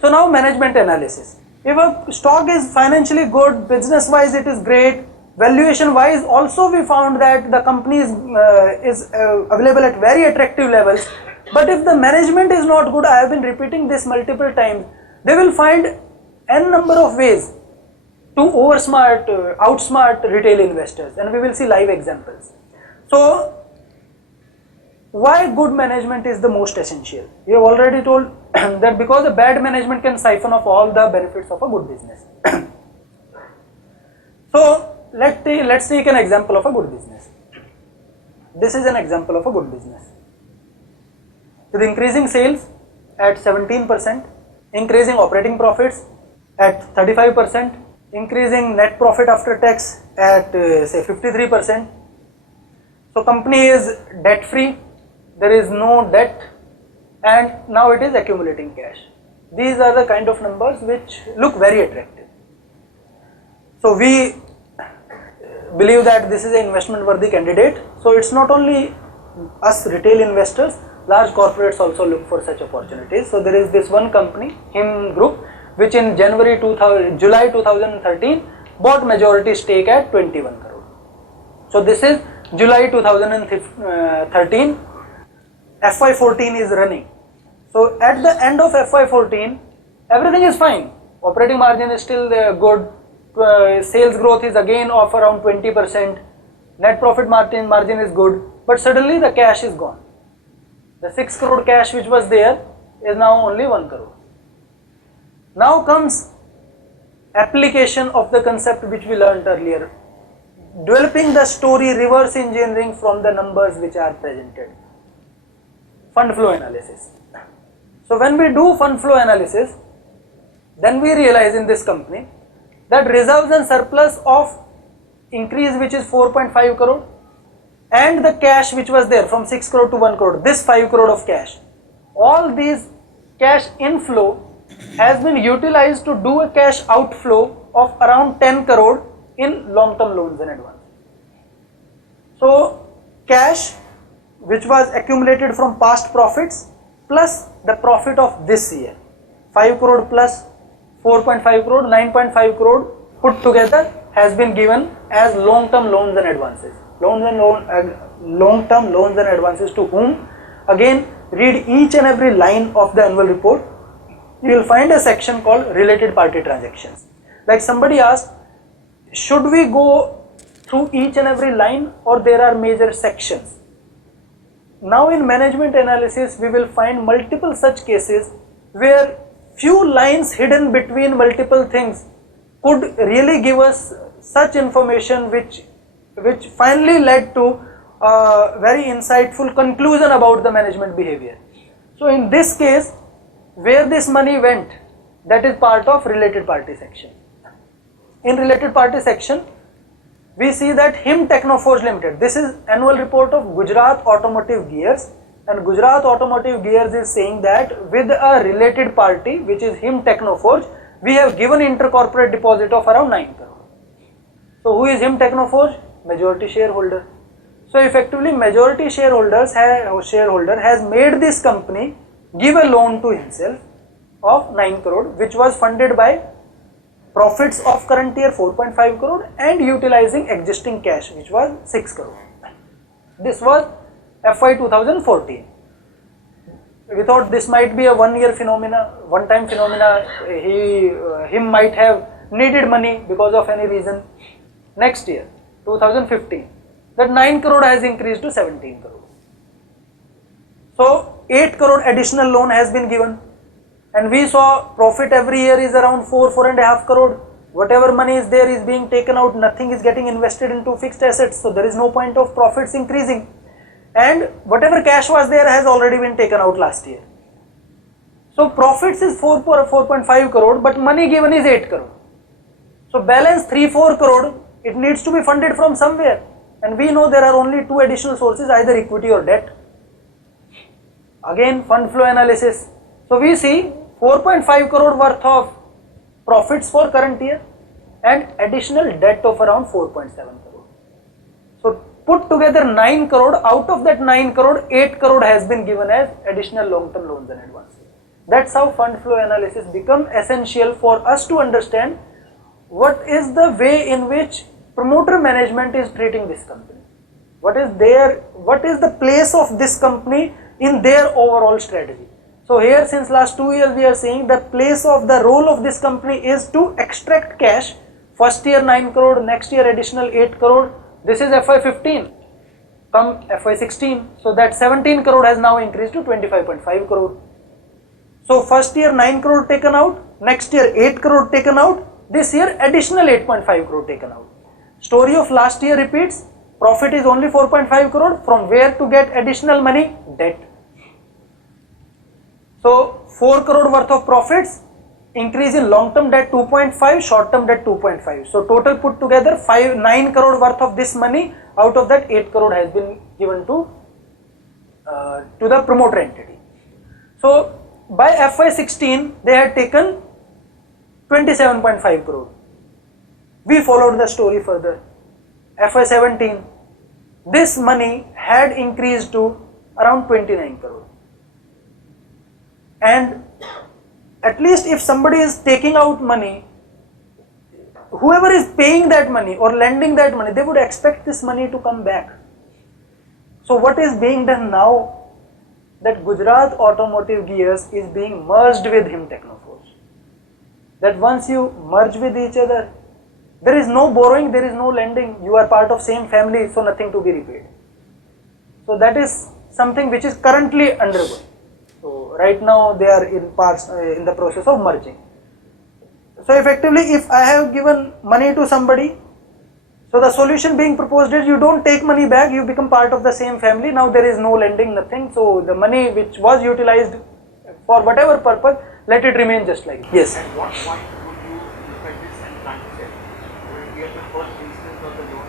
So now management analysis. If a stock is financially good, business wise it is great, valuation wise also we found that the company is available at very attractive levels, but if the management is not good, I have been repeating this multiple times, they will find n number of ways to outsmart retail investors, and we will see live examples. So why good management is the most essential? We have already told that because a bad management can siphon off all the benefits of a good business. So let's take an example of a good business. This is an example of a good business. With increasing sales at 17%, increasing operating profits at 35%, increasing net profit after tax at say 53%. So company is debt free, there is no debt, and now it is accumulating cash. These are the kind of numbers which look very attractive. So we believe that this is an investment worthy candidate. So it's not only us retail investors, large corporates also look for such opportunities. So there is this one company, HIM Group, which in July 2013 bought majority stake at 21 crore. So this is July 2013, FY14 is running. So at the end of FY14, everything is fine. Operating margin is still good. Sales growth is again of around 20%. Net profit margin is good. But suddenly the cash is gone. The 6 crore cash which was there is now only 1 crore. Now comes application of the concept which we learned earlier. Developing the story, reverse engineering from the numbers which are presented. Fund flow analysis. So when we do fund flow analysis, then we realize in this company that reserves and surplus of increase which is 4.5 crore and the cash which was there from 6 crore to 1 crore, this 5 crore of cash, all these cash inflow has been utilized to do a cash outflow of around 10 crore in long-term loans and advance. So cash which was accumulated from past profits plus the profit of this year, 5 crore plus 4.5 crore, 9.5 crore put together has been given as long-term loans and advances. Long-term loans and advances to whom? Again, read each and every line of the annual report. You will find a section called related party transactions. Like somebody asked, should we go through each and every line or there are major sections? Now in management analysis, we will find multiple such cases where few lines hidden between multiple things could really give us such information which finally led to a very insightful conclusion about the management behavior. So in this case, where this money went, that is part of related party section. In related party section, we see that HIM Technoforge Limited, this is annual report of Gujarat Automotive Gears, and Gujarat Automotive Gears is saying that with a related party which is HIM Technoforge, we have given intercorporate deposit of around 9 crore. So who is HIM Technoforge? Majority shareholder. So effectively majority shareholder has made this company give a loan to himself of 9 crore which was funded by profits of current year 4.5 crore and utilizing existing cash which was 6 crore. This was FY 2014. We thought this might be a one-time phenomena. He might have needed money because of any reason. Next year, 2015, that 9 crore has increased to 17 crore. So 8 crore additional loan has been given, and we saw profit every year is around 4.5 crore. Whatever money is there is being taken out, nothing is getting invested into fixed assets, so there is no point of profits increasing. And whatever cash was there has already been taken out last year. So profits is 4.5 crore, but money given is 8 crore. So balance 3-4 crore, it needs to be funded from somewhere. And we know there are only two additional sources, either equity or debt. Again, fund flow analysis. So we see 4.5 crore worth of profits for current year and additional debt of around 4.7 crore. So put together 9 crore, out of that 9 crore, 8 crore has been given as additional long-term loans and advances. That's how fund flow analysis become essential for us to understand what is the way in which promoter management is treating this company. What is the place of this company in their overall strategy. So here, since last 2 years, we are seeing the place of the role of this company is to extract cash. First year 9 crore, next year additional 8 crore. This is FY15. Come FY16, so that 17 crore has now increased to 25.5 crore. So first year 9 crore taken out, next year 8 crore taken out, this year additional 8.5 crore taken out. Story of last year repeats, profit is only 4.5 crore, from where to get additional money? Debt. So 4 crore worth of profits, increase in long term debt 2.5, short term debt 2.5. So total put together 9 crore worth of this money, out of that 8 crore has been given to the promoter entity. So by FY16 they had taken 27.5 crore. We followed the story further. FY17, this money had increased to around 29 crore. And at least if somebody is taking out money, whoever is paying that money or lending that money, they would expect this money to come back. So what is being done now? That Gujarat Automotive Gears is being merged with Him Technoforge. That once you merge with each other, there is no borrowing, there is no lending. You are part of same family, so nothing to be repaid. So that is something which is currently undergoing. So right now they are in the process of merging. So effectively, if I have given money to somebody, so the solution being proposed is you don't take money back, you become part of the same family. Now there is no lending, nothing. So the money which was utilized for whatever purpose, let it remain just like it. Yes. At what point would you look at this and plan to sell? Would it be at the first instance of the loan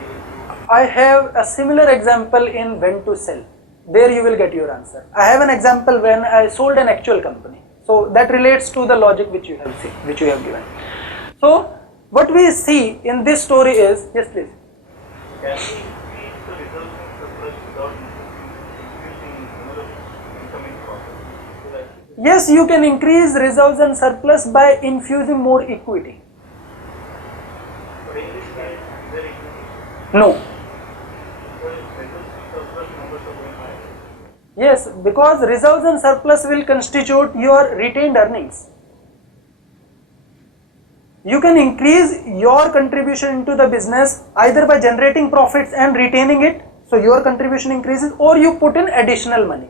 given to? I have a similar example in when to sell. There you will get your answer. I have an example when I sold an actual company. So that relates to the logic which you have seen, which you have given. So what we see in this story is, yes please. Can we increase the reserves and surplus without increasing the incoming profit? Yes, you can increase reserves and surplus by infusing more equity. But in this case, is there equity? No. Because reserves and surplus numbers are going high. Yes, because reserves and surplus will constitute your retained earnings. You can increase your contribution into the business either by generating profits and retaining it, so your contribution increases, or you put in additional money.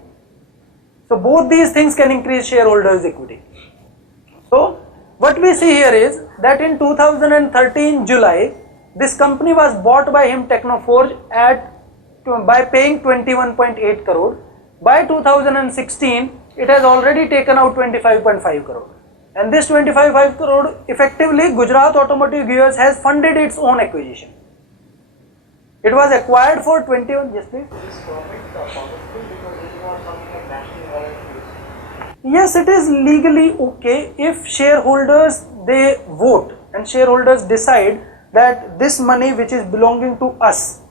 So both these things can increase shareholders' equity. So what we see here is that in 2013 July, this company was bought by Him Technoforge by paying 21.8 crore. By 2016, it has already taken out 25.5 crore. And this 25.5 crore, effectively Gujarat Automotive Gears has funded its own acquisition. It was acquired for 21, yes please. This profit possible because this was something like national warranties. Yes, it is legally okay if shareholders, they vote and shareholders decide that this money which is belonging to us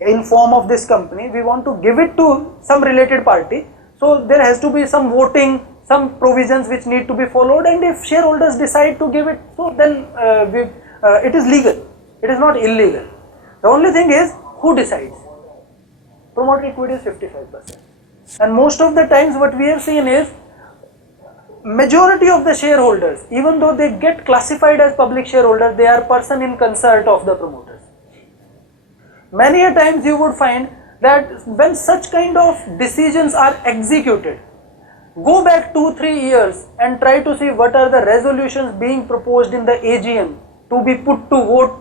in form of this company, we want to give it to some related party. So there has to be some voting, some provisions which need to be followed, and if shareholders decide to give it, so then it is legal. It is not illegal. The only thing is who decides. Promoter equity is 55%. And most of the times what we have seen is majority of the shareholders, even though they get classified as public shareholders, they are person in concert of the promoters. Many a times you would find that when such kind of decisions are executed, go back 2-3 years and try to see what are the resolutions being proposed in the AGM to be put to vote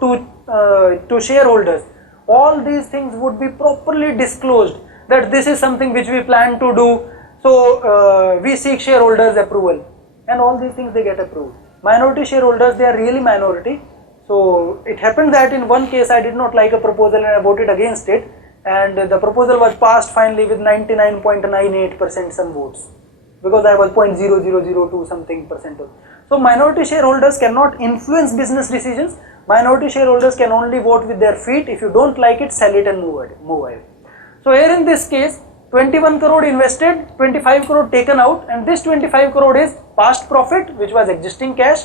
to shareholders. All these things would be properly disclosed that this is something which we plan to do. So we seek shareholders' approval, and all these things they get approved. Minority shareholders, they are really minority. So it happened that in one case I did not like a proposal and I voted against it, and the proposal was passed finally with 99.98% some votes, because I was 0.0002 something percent. So minority shareholders cannot influence business decisions. Minority shareholders can only vote with their feet. If you don't like it, sell it and move away. So here in this case, 21 crore invested, 25 crore taken out, and this 25 crore is past profit which was existing cash.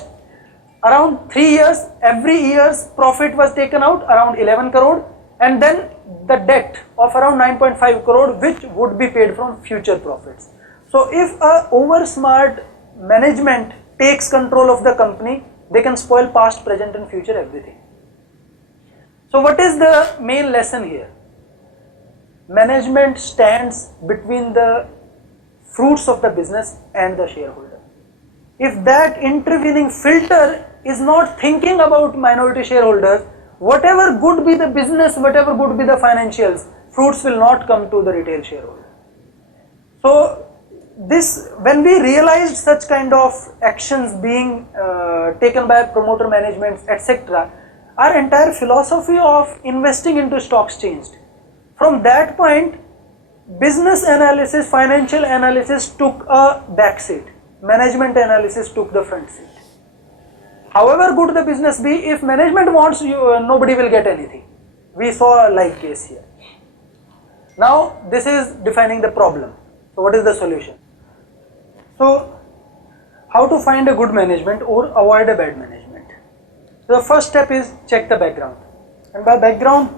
Around 3 years, every year's profit was taken out, around 11 crore, and then the debt of around 9.5 crore which would be paid from future profits. So if a over smart management takes control of the company, they can spoil past, present and future everything. So what is the main lesson here? Management stands between the fruits of the business and the shareholder. If that intervening filter is not thinking about minority shareholders, whatever good be the business, whatever good be the financials, fruits will not come to the retail shareholder. So this, when we realized such kind of actions being taken by promoter managements, etc., our entire philosophy of investing into stocks changed. From that point, business analysis, financial analysis took a back seat. Management analysis took the front seat. However good the business be, if management wants you, nobody will get anything. We saw a live case here. Now this is defining the problem. So what is the solution? So how to find a good management or avoid a bad management? So the first step is check the background. And by background,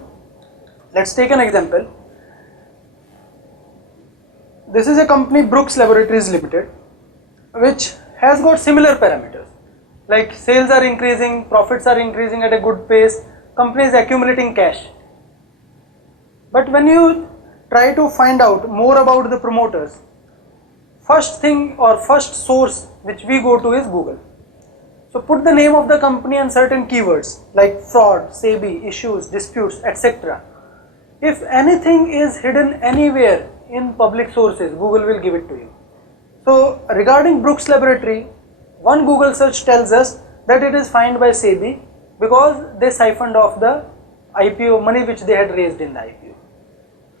let's take an example. This is a company, Brooks Laboratories Limited, which has got similar parameters. Like sales are increasing, profits are increasing at a good pace, company is accumulating cash. But when you try to find out more about the promoters, first thing or first source which we go to is Google. So put the name of the company and certain keywords like fraud, SEBI, issues, disputes, etc. If anything is hidden anywhere in public sources, Google will give it to you. So regarding Brooks Laboratory, one Google search tells us that it is fined by SEBI because they siphoned off the IPO money which they had raised in the IPO.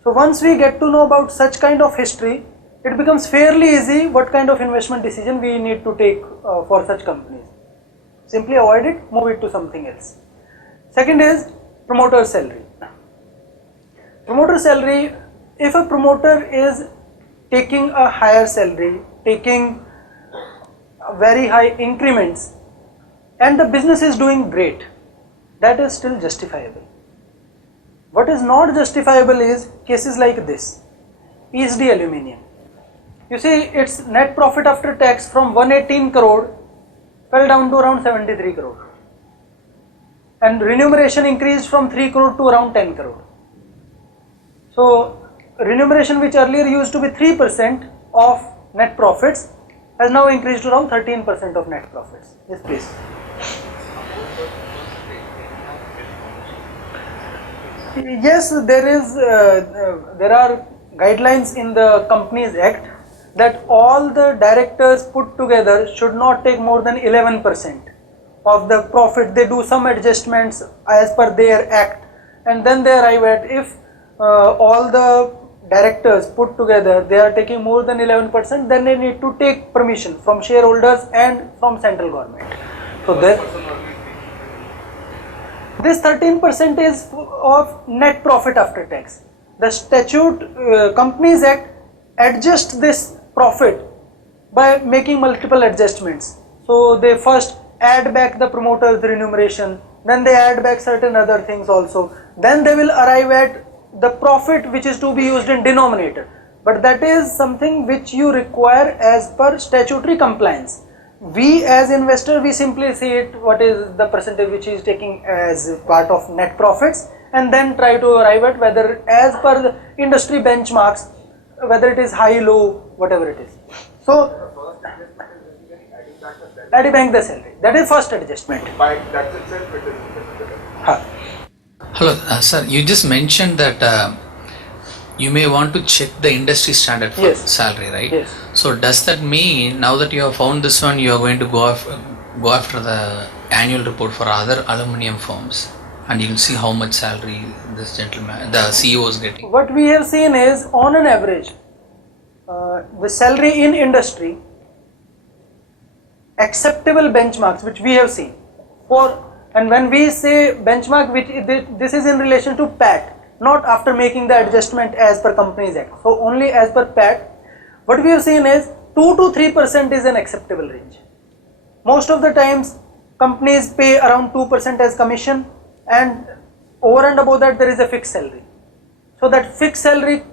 So once we get to know about such kind of history, it becomes fairly easy what kind of investment decision we need to take for such companies. Simply avoid it, move it to something else. Second is promoter salary. Promoter salary, if a promoter is taking a higher salary, taking very high increments, and the business is doing great, that is still justifiable. What is not justifiable is cases like this. ESD Aluminium. You see, its net profit after tax from 118 crore fell down to around 73 crore. And remuneration increased from 3 crore to around 10 crore. So, remuneration which earlier used to be 3% of net profits has now increased to around 13% of net profits. Yes, please. Yes, there are guidelines in the Companies Act that all the directors put together should not take more than 11% of the profit. They do some adjustments as per their act, and then they arrive at, if all the directors put together they are taking more than 11%, then they need to take permission from shareholders and from central government. So this 13% is of net profit after tax. The statute, Companies Act, adjust this profit by making multiple adjustments. So they first add back the promoter's remuneration, then they add back certain other things also, then they will arrive at the profit which is to be used in denominator. But that is something which you require as per statutory compliance. We as investor, we simply see it what is the percentage which is taking as part of net profits, and then try to arrive at whether as per the industry benchmarks, whether it is high, low, whatever it is. So adding back the salary, that is first adjustment. By that itself it is. Hello, sir. You just mentioned that you may want to check the industry standard for Yes. salary, right? Yes. So does that mean now that you have found this one, you are going to go after the annual report for other aluminium firms, and you'll see how much salary this gentleman, the CEO, is getting? What we have seen is, on an average, the salary in industry, acceptable benchmarks which we have seen for, and when we say benchmark, which this is in relation to PAT, not after making the adjustment as per Companies Act. So only as per PAT. What we have seen is 2 to 3% is an acceptable range. Most of the times companies pay around 2% as commission, and over and above that there is a fixed salary. So that fixed salary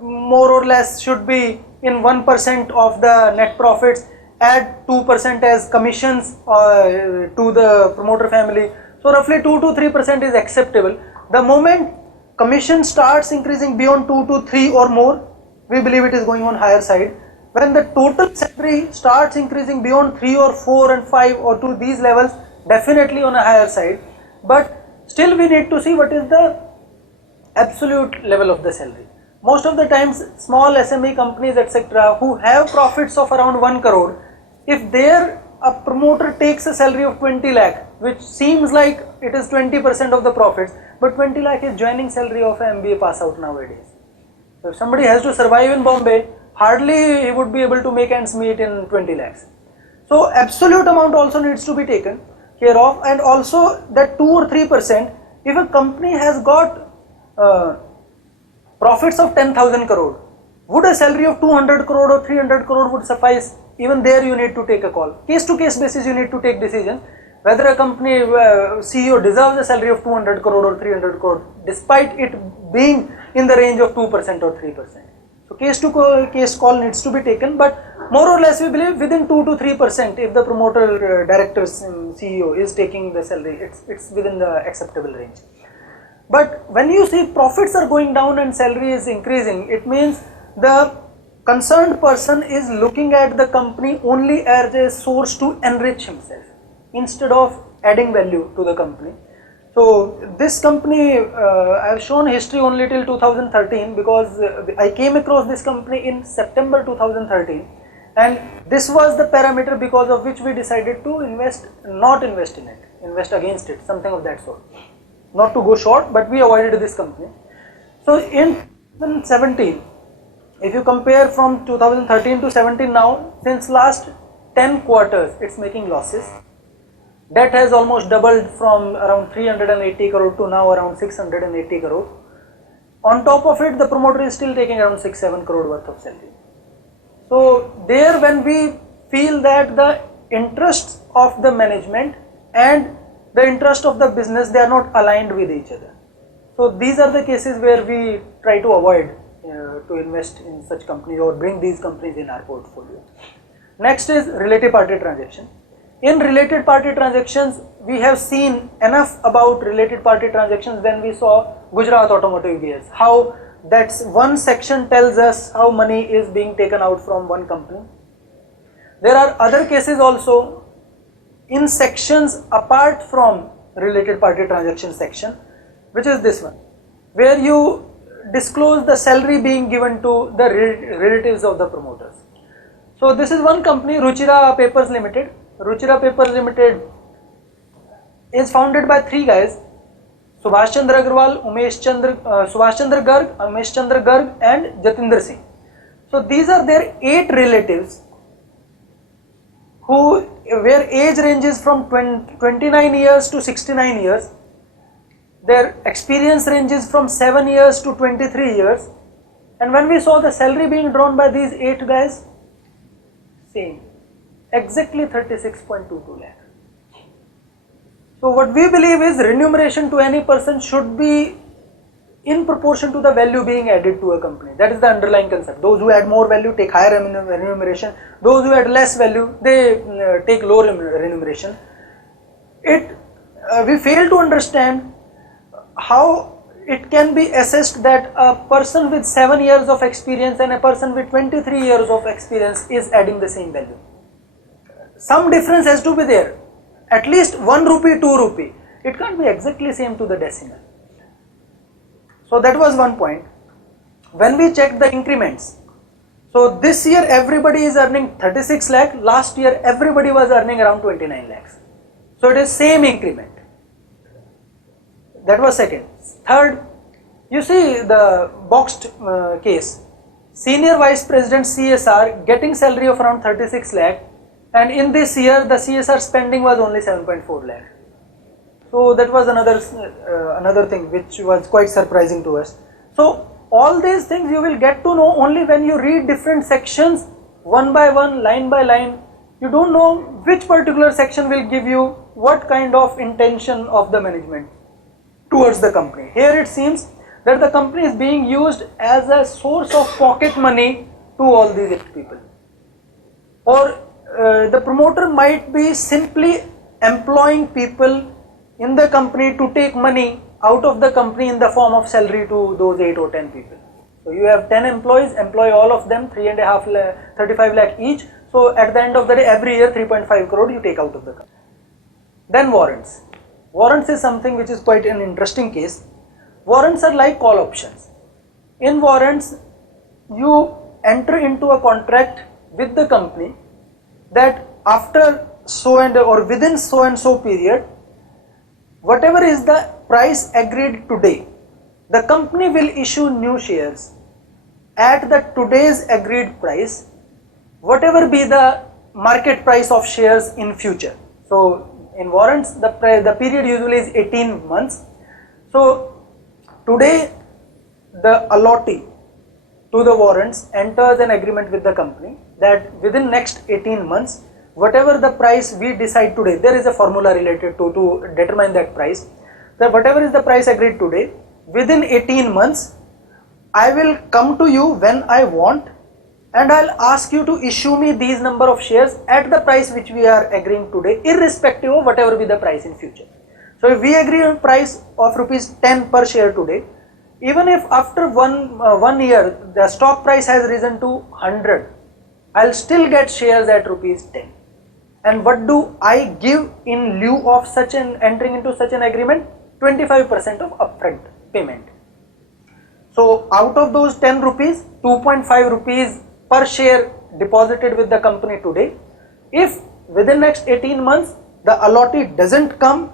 more or less should be in 1% of the net profits, add 2% as commissions to the promoter family. So roughly 2 to 3% is acceptable. The moment commission starts increasing beyond 2 to 3 or more, we believe it is going on higher side. When the total salary starts increasing beyond 3 or 4 and 5 or to these levels, definitely on a higher side. But still we need to see what is the absolute level of the salary. Most of the times small SME companies etc. who have profits of around 1 crore, if their a promoter takes a salary of 20 lakh, which seems like it is 20% of the profits, but 20 lakh is joining salary of an MBA pass out nowadays. So if somebody has to survive in Bombay, hardly he would be able to make ends meet in 20 lakhs. So absolute amount also needs to be taken care of, and also that 2 or 3%, if a company has got profits of 10,000 crore, would a salary of 200 crore or 300 crore would suffice? Even there you need to take a call. Case to case basis you need to take decision whether a company CEO deserves a salary of 200 crore or 300 crore despite it being in the range of 2% or 3%. So case to case call needs to be taken, but more or less we believe within 2 to 3% if the promoter director's CEO is taking the salary, it's within the acceptable range. But when you see profits are going down and salary is increasing, it means the concerned person is looking at the company only as a source to enrich himself instead of adding value to the company. So this company, I have shown history only till 2013 because I came across this company in September 2013, and this was the parameter because of which we decided to not invest in it, invest against it, something of that sort. Not to go short, but we avoided this company. So in 2017, if you compare from 2013 to 17 now, since last 10 quarters, it's making losses. Debt has almost doubled from around 380 crore to now around 680 crore. On top of it, the promoter is still taking around 6-7 crore worth of salary. So there when we feel that the interests of the management and the interest of the business, they are not aligned with each other. So these are the cases where we try to avoid to invest in such companies or bring these companies in our portfolio. Next is related party transaction. In related party transactions, we have seen enough about related party transactions when we saw Gujarat Automotive Gears, how that's one section tells us how money is being taken out from one company. There are other cases also in sections apart from related party transaction section, which is this one, where you disclose the salary being given to the relatives of the promoters. So this is one company, Ruchira Papers Limited. Ruchira Papers Limited is founded by 3 guys, Subhash Chandra Agarwal, Subhash Chandra Garg, Umesh Chandra Garg and Jatinder Singh. So these are their 8 relatives where age ranges from 29 years to 69 years. Their experience ranges from 7 years to 23 years. And when we saw the salary being drawn by these 8 guys, same, exactly 36.22 lakh. So what we believe is remuneration to any person should be in proportion to the value being added to a company. That is the underlying concept. Those who add more value take higher remuneration. Those who add less value, they take low remuneration. We fail to understand how it can be assessed that a person with 7 years of experience and a person with 23 years of experience is adding the same value. Some difference has to be there, at least 1 rupee, 2 rupee. It can't be exactly same to the decimal. So that was one point. When we check the increments, so this year everybody is earning 36 lakh, last year everybody was earning around 29 lakhs. So it is same increment. That was second. Third, you see the boxed case, senior vice president CSR getting salary of around 36 lakh, and in this year the CSR spending was only 7.4 lakh. So that was another thing which was quite surprising to us. So all these things you will get to know only when you read different sections one by one, line by line. You don't know which particular section will give you what kind of intention of the management towards the company. Here it seems that the company is being used as a source of pocket money to all these people. Or the promoter might be simply employing people in the company to take money out of the company in the form of salary to those 8 or 10 people. So you have 10 employees, employ all of them, 35 lakh each. So at the end of the day, every year 3.5 crore you take out of the company. Then warrants. Warrants is something which is quite an interesting case. Warrants are like call options. In warrants, you enter into a contract with the company that after so and or within so and so period, whatever is the price agreed today, the company will issue new shares at the today's agreed price, whatever be the market price of shares in future. So in warrants, the period usually is 18 months. So today the allottee to the warrants enters an agreement with the company that within next 18 months, whatever the price we decide today, there is a formula related to determine that price, that whatever is the price agreed today, within 18 months, I will come to you when I want and I'll ask you to issue me these number of shares at the price which we are agreeing today, irrespective of whatever be the price in future. So if we agree on price of rupees 10 per share today, even if after one year the stock price has risen to 100, I'll still get shares at rupees 10. And what do I give in lieu of such an entering into such an agreement? 25% of upfront payment. So out of those 10 rupees, 2.5 rupees per share deposited with the company today. If within next 18 months the allottee doesn't come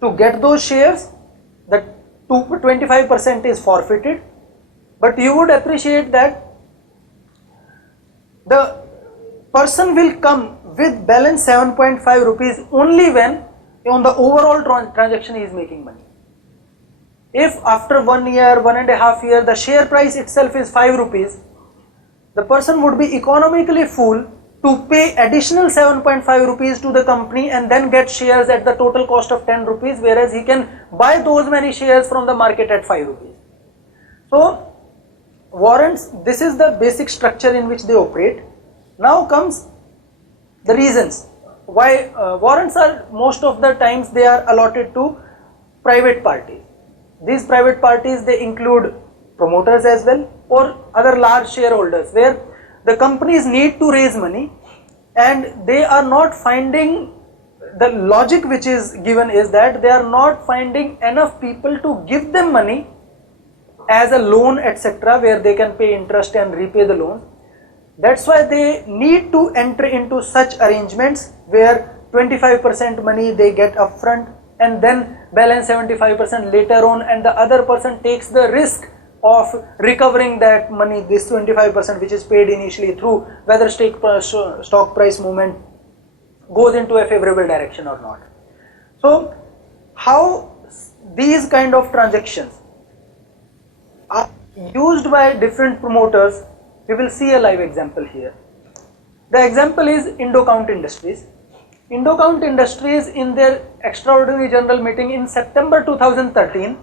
to get those shares, the 25% is forfeited. But you would appreciate that the person will come with balance 7.5 rupees only when on the overall transaction he is making money. If after 1 year, 1.5 years, the share price itself is 5 rupees, the person would be economically fool to pay additional 7.5 rupees to the company and then get shares at the total cost of 10 rupees, whereas he can buy those many shares from the market at 5 rupees. So warrants, this is the basic structure in which they operate. Now comes the reasons why warrants are most of the times they are allotted to private parties. These private parties, they include promoters as well or other large shareholders where the companies need to raise money and they are not finding, the logic which is given is that they are not finding enough people to give them money as a loan, etc., where they can pay interest and repay the loan. That's why they need to enter into such arrangements where 25% money they get upfront and then balance 75% later on, and the other person takes the risk of recovering that money, this 25% which is paid initially, through whether stock price movement goes into a favorable direction or not. So how these kind of transactions are used by different promoters, we will see a live example here. The example is Indocount Industries. Indocount Industries, in their extraordinary general meeting in September 2013,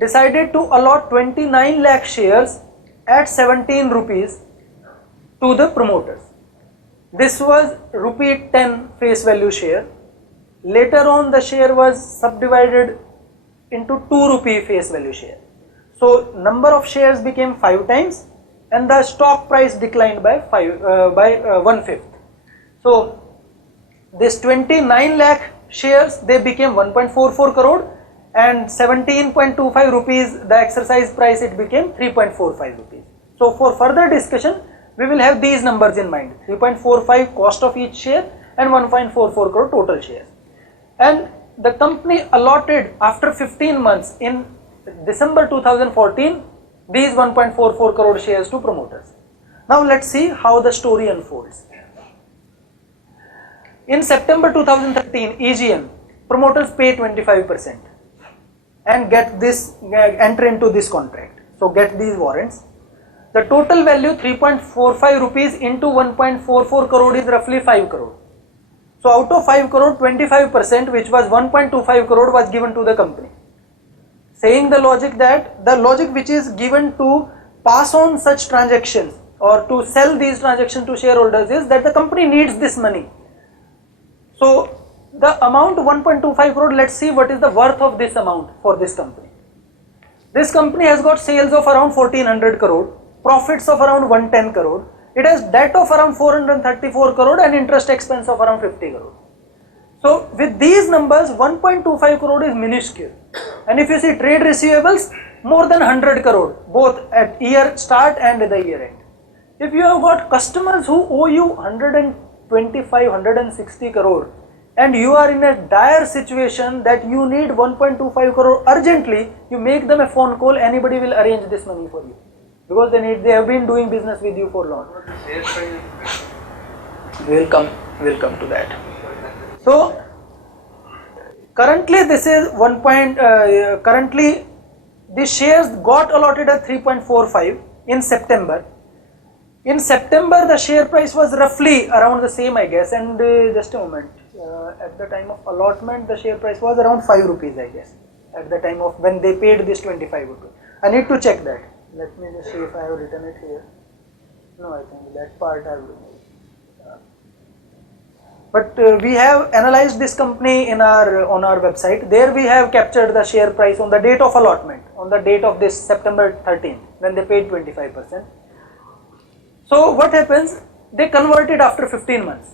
decided to allot 29 lakh shares at 17 rupees to the promoters. This was rupee 10 face value share. Later on the share was subdivided into 2 rupee face value share. So number of shares became 5 times and the stock price declined by 1/5. So this 29 lakh shares, they became 1.44 crore and 17.25 rupees the exercise price, it became 3.45 rupees. So for further discussion we will have these numbers in mind: 3.45 cost of each share and 1.44 crore total shares. And the company allotted after 15 months in December 2014 these 1.44 crore shares to promoters. Now let's see how the story unfolds. In September 2013, EGM, promoters pay 25% and get this, enter into this contract. So get these warrants. The total value 3.45 rupees into 1.44 crore is roughly 5 crore. So out of 5 crore, 25%, which was 1.25 crore, was given to the company. Saying the logic that the logic which is given to pass on such transactions or to sell these transactions to shareholders is that the company needs this money. So the amount 1.25 crore, let's see what is the worth of this amount for this company. This company has got sales of around 1400 crore, profits of around 110 crore. It has debt of around 434 crore and interest expense of around 50 crore. So with these numbers, 1.25 crore is minuscule. And if you see trade receivables, more than 100 crore, both at year start and the year end. If you have got customers who owe you 125, 160 crore, and you are in a dire situation that you need 1.25 crore urgently, you make them a phone call, anybody will arrange this money for you. Because they have been doing business with you for long. What the share price is? We'll come to that. So currently this is currently the shares got allotted at 3.45 in September. In September the share price was roughly around the same, I guess, and just a moment, at the time of allotment the share price was around 5 rupees, I guess, at the time of when they paid this 25 rupees. I need to check that. Let me just see if I have written it here. No, I think that part I have written. But we have analyzed this company in on our website. There we have captured the share price on the date of allotment, on the date of this September 13th, when they paid 25%. So what happens? They convert it after 15 months.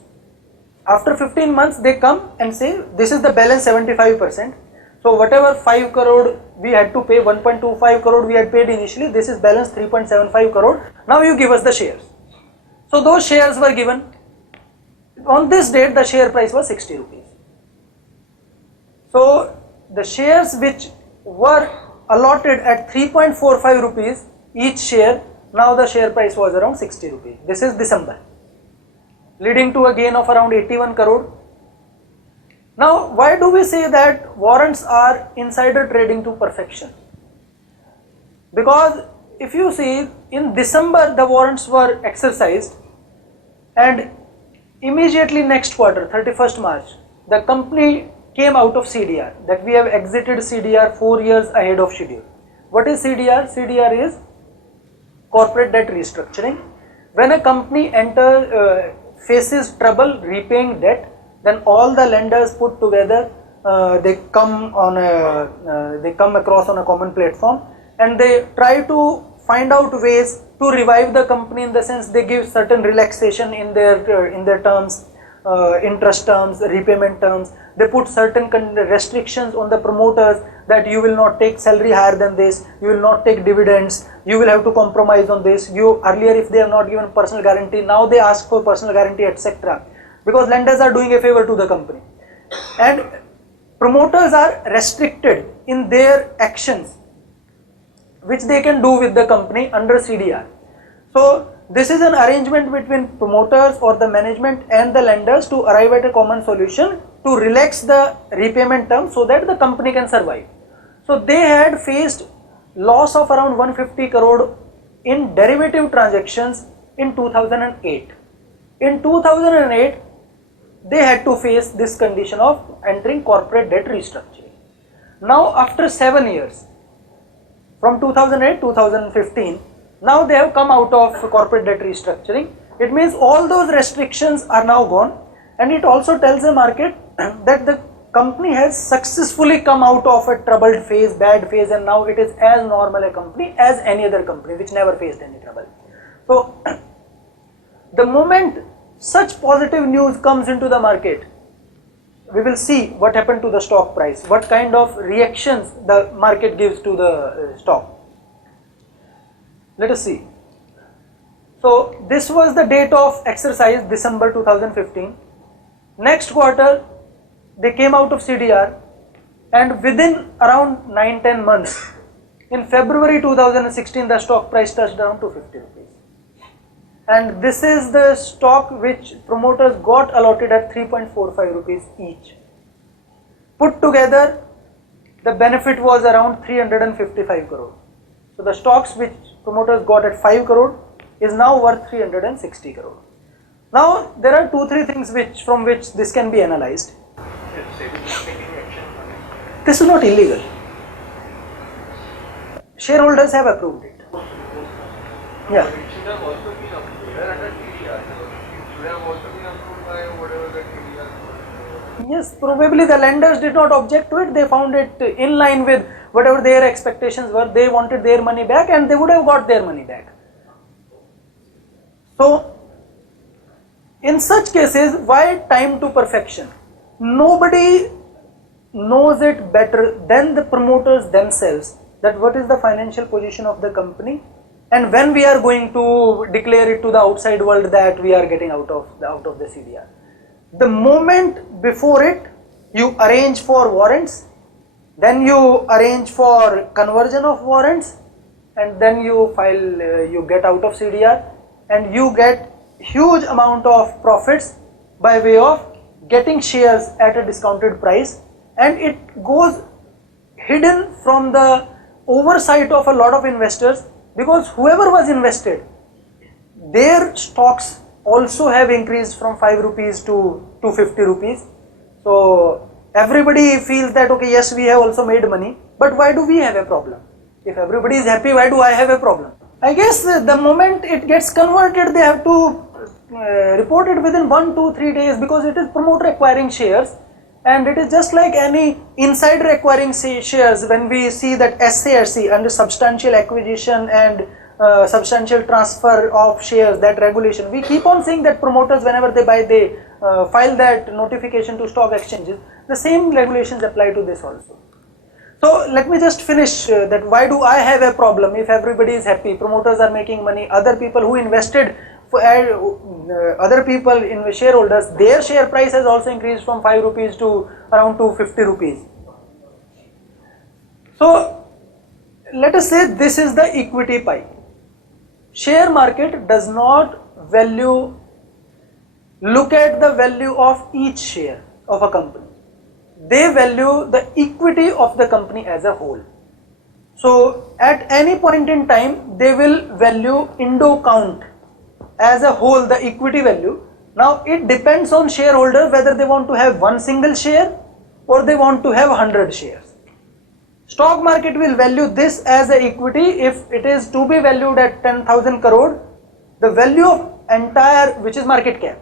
After 15 months, they come and say, this is the balance 75%. So whatever 5 crore we had to pay, 1.25 crore we had paid initially, this is balance 3.75 crore. Now you give us the shares. So those shares were given. On this date, the share price was 60 rupees. So the shares which were allotted at 3.45 rupees each share, now the share price was around 60 rupees. This is December, leading to a gain of around 81 crore. Now, why do we say that warrants are insider trading to perfection? Because if you see, in December the warrants were exercised, and immediately next quarter, 31st March, the company came out of CDR, that we have exited CDR 4 years ahead of schedule. What is CDR? CDR is corporate debt restructuring. When a company faces trouble repaying debt, then all the lenders put together, they come across on a common platform, and they try to find out ways to revive the company, in the sense they give certain relaxation in their terms, interest terms, repayment terms. They put certain restrictions on the promoters, that you will not take salary higher than this, you will not take dividends, you will have to compromise on this. Earlier, if they have not given personal guarantee, now they ask for personal guarantee, etc. Because lenders are doing a favor to the company, and promoters are restricted in their actions which they can do with the company under CDR. So this is an arrangement between promoters or the management and the lenders to arrive at a common solution to relax the repayment term so that the company can survive. So they had faced loss of around 150 crore in derivative transactions in 2008. In 2008, they had to face this condition of entering corporate debt restructuring. Now after 7 years, from 2008 to 2015, now they have come out of corporate debt restructuring. It means all those restrictions are now gone, and it also tells the market that the company has successfully come out of a troubled phase, bad phase, and now it is as normal a company as any other company which never faced any trouble. So the moment such positive news comes into the market, we will see what happened to the stock price, what kind of reactions the market gives to the stock. Let us see. So this was the date of exercise, December 2015. Next quarter, they came out of CDR, and within around 9-10 months, in February 2016, the stock price touched down to 50 rupees. And this is the stock which promoters got allotted at 3.45 rupees each. Put together, the benefit was around 355 crore. So the stocks which promoters got at 5 crore is now worth 360 crore. Now there are 2-3 things from which this can be analyzed. This is not illegal. Shareholders have approved it. Yeah. It should have also been approved. Where under TDR? It should have also been approved by whatever the TDR was. Yes, probably the lenders did not object to it. They found it in line with whatever their expectations were. They wanted their money back and they would have got their money back. So, in such cases, why time to perfection? Nobody knows it better than the promoters themselves that what is the financial position of the company and when we are going to declare it to the outside world that we are getting out of the CDR. The moment before it, you arrange for warrants, then you arrange for conversion of warrants, and then you you get out of CDR, and you get huge amount of profits by way of getting shares at a discounted price, and it goes hidden from the oversight of a lot of investors, because whoever was invested, their stocks also have increased from 5 rupees to 250 rupees. So everybody feels that okay, yes, we have also made money, but why do we have a problem? If everybody is happy, why do I have a problem? I guess the moment it gets converted, they have to report it within 1, 2, 3 days, because it is promoter acquiring shares, and it is just like any insider acquiring shares. When we see that SASC under substantial acquisition and substantial transfer of shares, that regulation, we keep on saying that promoters, whenever they buy, they file that notification to stock exchanges. The same regulations apply to this also. So let me just finish that why do I have a problem if everybody is happy, promoters are making money, other people who invested, other people in shareholders, their share price has also increased from 5 rupees to around 250 rupees. So let us say this is the equity pie. Share market does not look at the value of each share of a company. They value the equity of the company as a whole. So at any point in time, they will value Indo count as a whole, the equity value. Now it depends on shareholder whether they want to have one single share or they want to have 100 shares. Stock market will value this as a equity. If it is to be valued at 10,000 crore, the value of entire, which is market cap,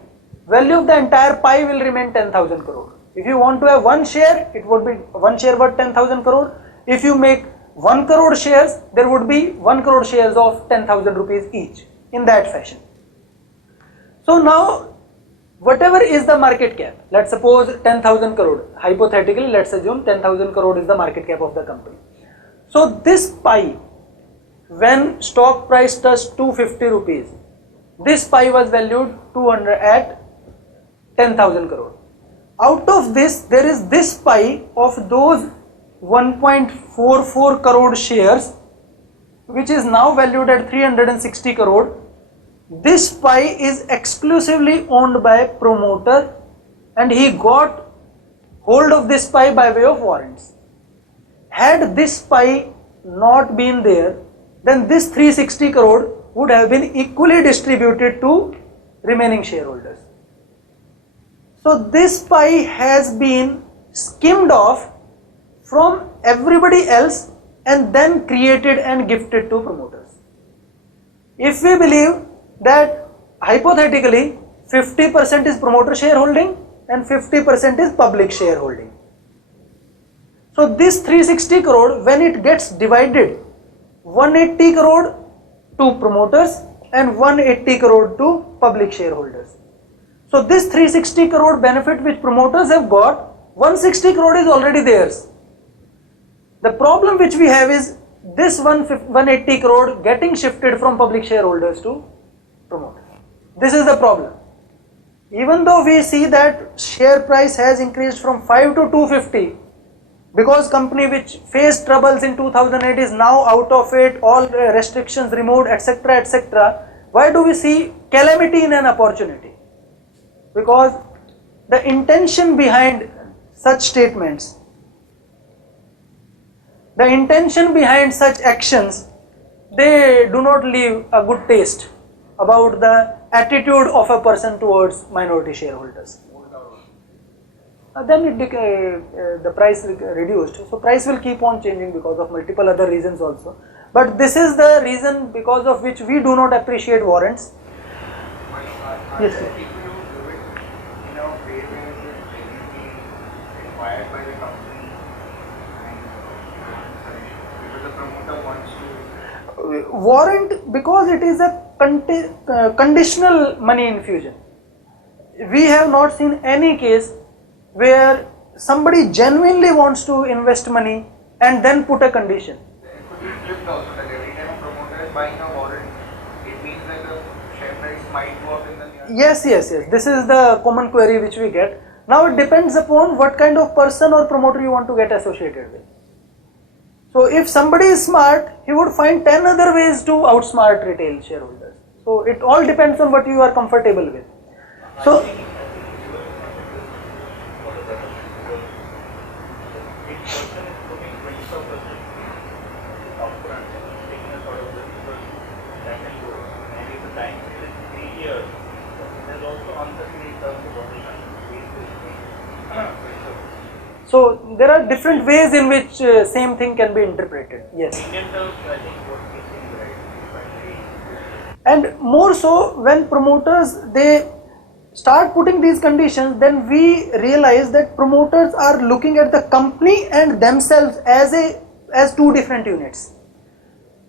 value of the entire pie will remain 10,000 crore. If you want to have one share, it would be one share worth 10,000 crore. If you make 1 crore shares, there would be 1 crore shares of 10,000 rupees each, in that fashion. So now, whatever is the market cap, let's suppose 10,000 crore, hypothetically let's assume 10,000 crore is the market cap of the company. So this pie, when stock price touched 250 rupees, this pie was valued 200 at 10,000 crore. Out of this, there is this pie of those 1.44 crore shares, which is now valued at 360 crore. This pie is exclusively owned by promoter, and he got hold of this pie by way of warrants. Had this pie not been there, then this 360 crore would have been equally distributed to remaining shareholders. So this pie has been skimmed off from everybody else and then created and gifted to promoters. If we believe that hypothetically 50% is promoter shareholding and 50% is public shareholding. So this 360 crore, when it gets divided, 180 crore to promoters and 180 crore to public shareholders. So this 360 crore benefit which promoters have got, 160 crore is already theirs. The problem which we have is this 180 crore getting shifted from public shareholders to promoters. This is the problem. Even though we see that share price has increased from 5 to 250, because company which faced troubles in 2008 is now out of it, all restrictions removed, etc., etc. Why do we see calamity in an opportunity? Because the intention behind such statements the intention behind such actions, they do not leave a good taste about the attitude of a person towards minority shareholders. Then the price reduced. So price will keep on changing because of multiple other reasons also. But this is the reason because of which we do not appreciate warrants. Yes, sir. People who do it in a way where it is genuinely required by the company and because the promoter wants to. Warrant, because it is a conditional money infusion. We have not seen any case where somebody genuinely wants to invest money and then put a condition. It could be flipped also, that every time a promoter is buying a warrant, it means that the share price might go up in the near future. Yes. This is the common query which we get. Now it depends upon what kind of person or promoter you want to get associated with. So if somebody is smart, he would find 10 other ways to outsmart retail shareholders. So it all depends on what you are comfortable with. So So there are different ways in which same thing can be interpreted. Yes. And more so when promoters they start putting these conditions, then we realize that promoters are looking at the company and themselves as two different units.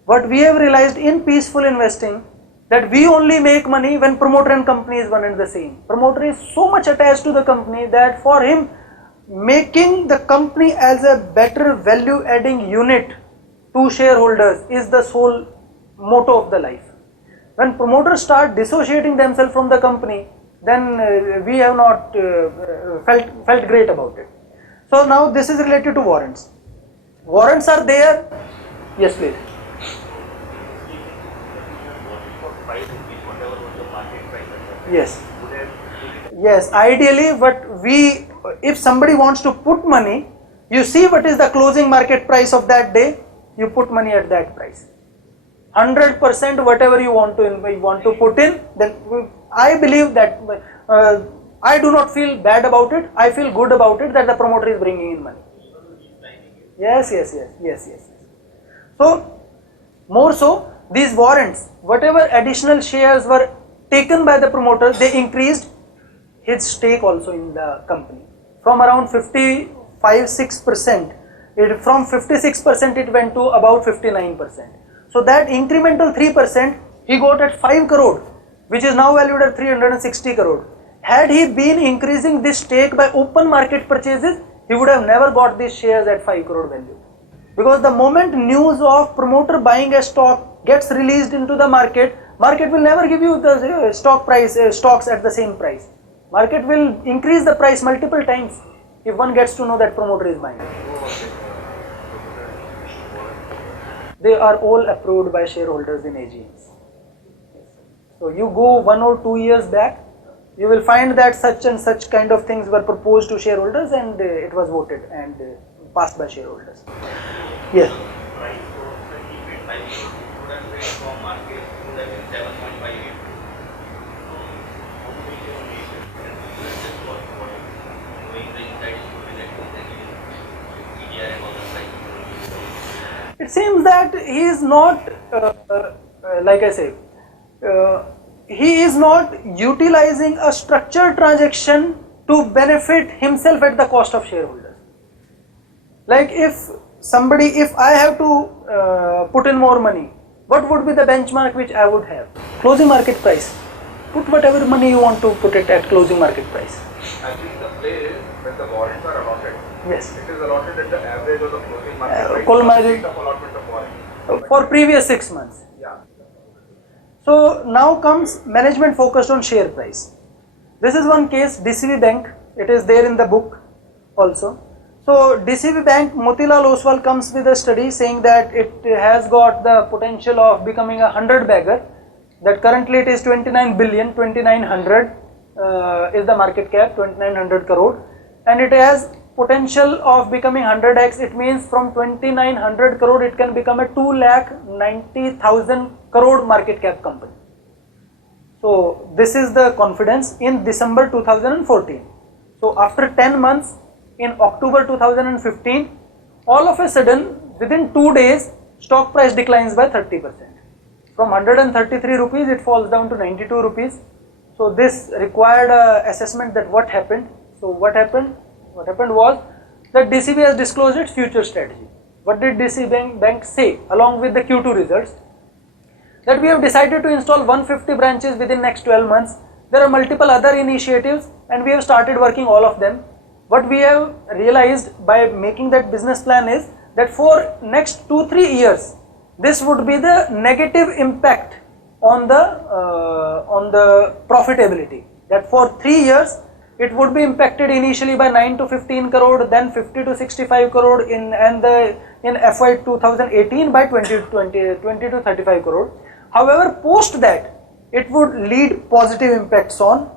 What we have realized in peaceful investing, that we only make money when promoter and company is one and the same. Promoter is so much attached to the company that for him making the company as a better value adding unit to shareholders is the sole motto of the life. When promoters start dissociating themselves from the company, then we have not felt great about it. So now this is related to warrants. Warrants are there. Yes, please. Yes, ideally if somebody wants to put money, you see what is the closing market price of that day, you put money at that price. 100% whatever you want to put in, then I believe that I do not feel bad about it, I feel good about it that the promoter is bringing in money. Yes. So more so these warrants, whatever additional shares were taken by the promoter, they increased his stake also in the company from around 55-6%. From 56% it went to about 59%. So that incremental 3% he got at 5 crore, which is now valued at 360 crore. Had he been increasing this stake by open market purchases, he would have never got these shares at 5 crore value. Because the moment news of promoter buying a stock gets released into the market will never give you the stocks at the same price. Market will increase the price multiple times if one gets to know that promoter is buying. They are all approved by shareholders in AGMs. So you go 1 or 2 years back, you will find that such and such kind of things were proposed to shareholders and it was voted and passed by shareholders. Yes. It seems that he is not, like I say, he is not utilizing a structured transaction to benefit himself at the cost of shareholders. Like if I have to put in more money, what would be the benchmark which I would have? Closing market price. Put whatever money you want to put it at closing market price. Actually, the play is when the warrants are allotted. Yes. It is allotted at the average of the closing market price. Closing of allotment of warrants. for previous 6 months. Yeah. So now comes management focused on share price. This is one case, DCB Bank. It is there in the book also. So DCB Bank, Motilal Oswal comes with a study saying that it has got the potential of becoming a 100-bagger. That currently it is 29 billion, 2900 is the market cap, 2900 crore, and it has potential of becoming 100x, it means from 2900 crore it can become a 2,90,000 crore market cap company. So this is the confidence in December 2014. So after 10 months, in October 2015, all of a sudden within 2 days stock price declines by 30%. From 133 rupees it falls down to 92 rupees. So this required assessment that what happened. So what happened? What happened was that DCB has disclosed its future strategy. What did DCB Bank say along with the Q2 results? That we have decided to install 150 branches within next 12 months. There are multiple other initiatives and we have started working all of them. What we have realized by making that business plan is that for next 2-3 years, this would be the negative impact on the profitability. That for 3 years, it would be impacted initially by 9 to 15 crore, then 50 to 65 crore in FY 2018 by 20 to 35 crore. However, post that, it would lead positive impacts on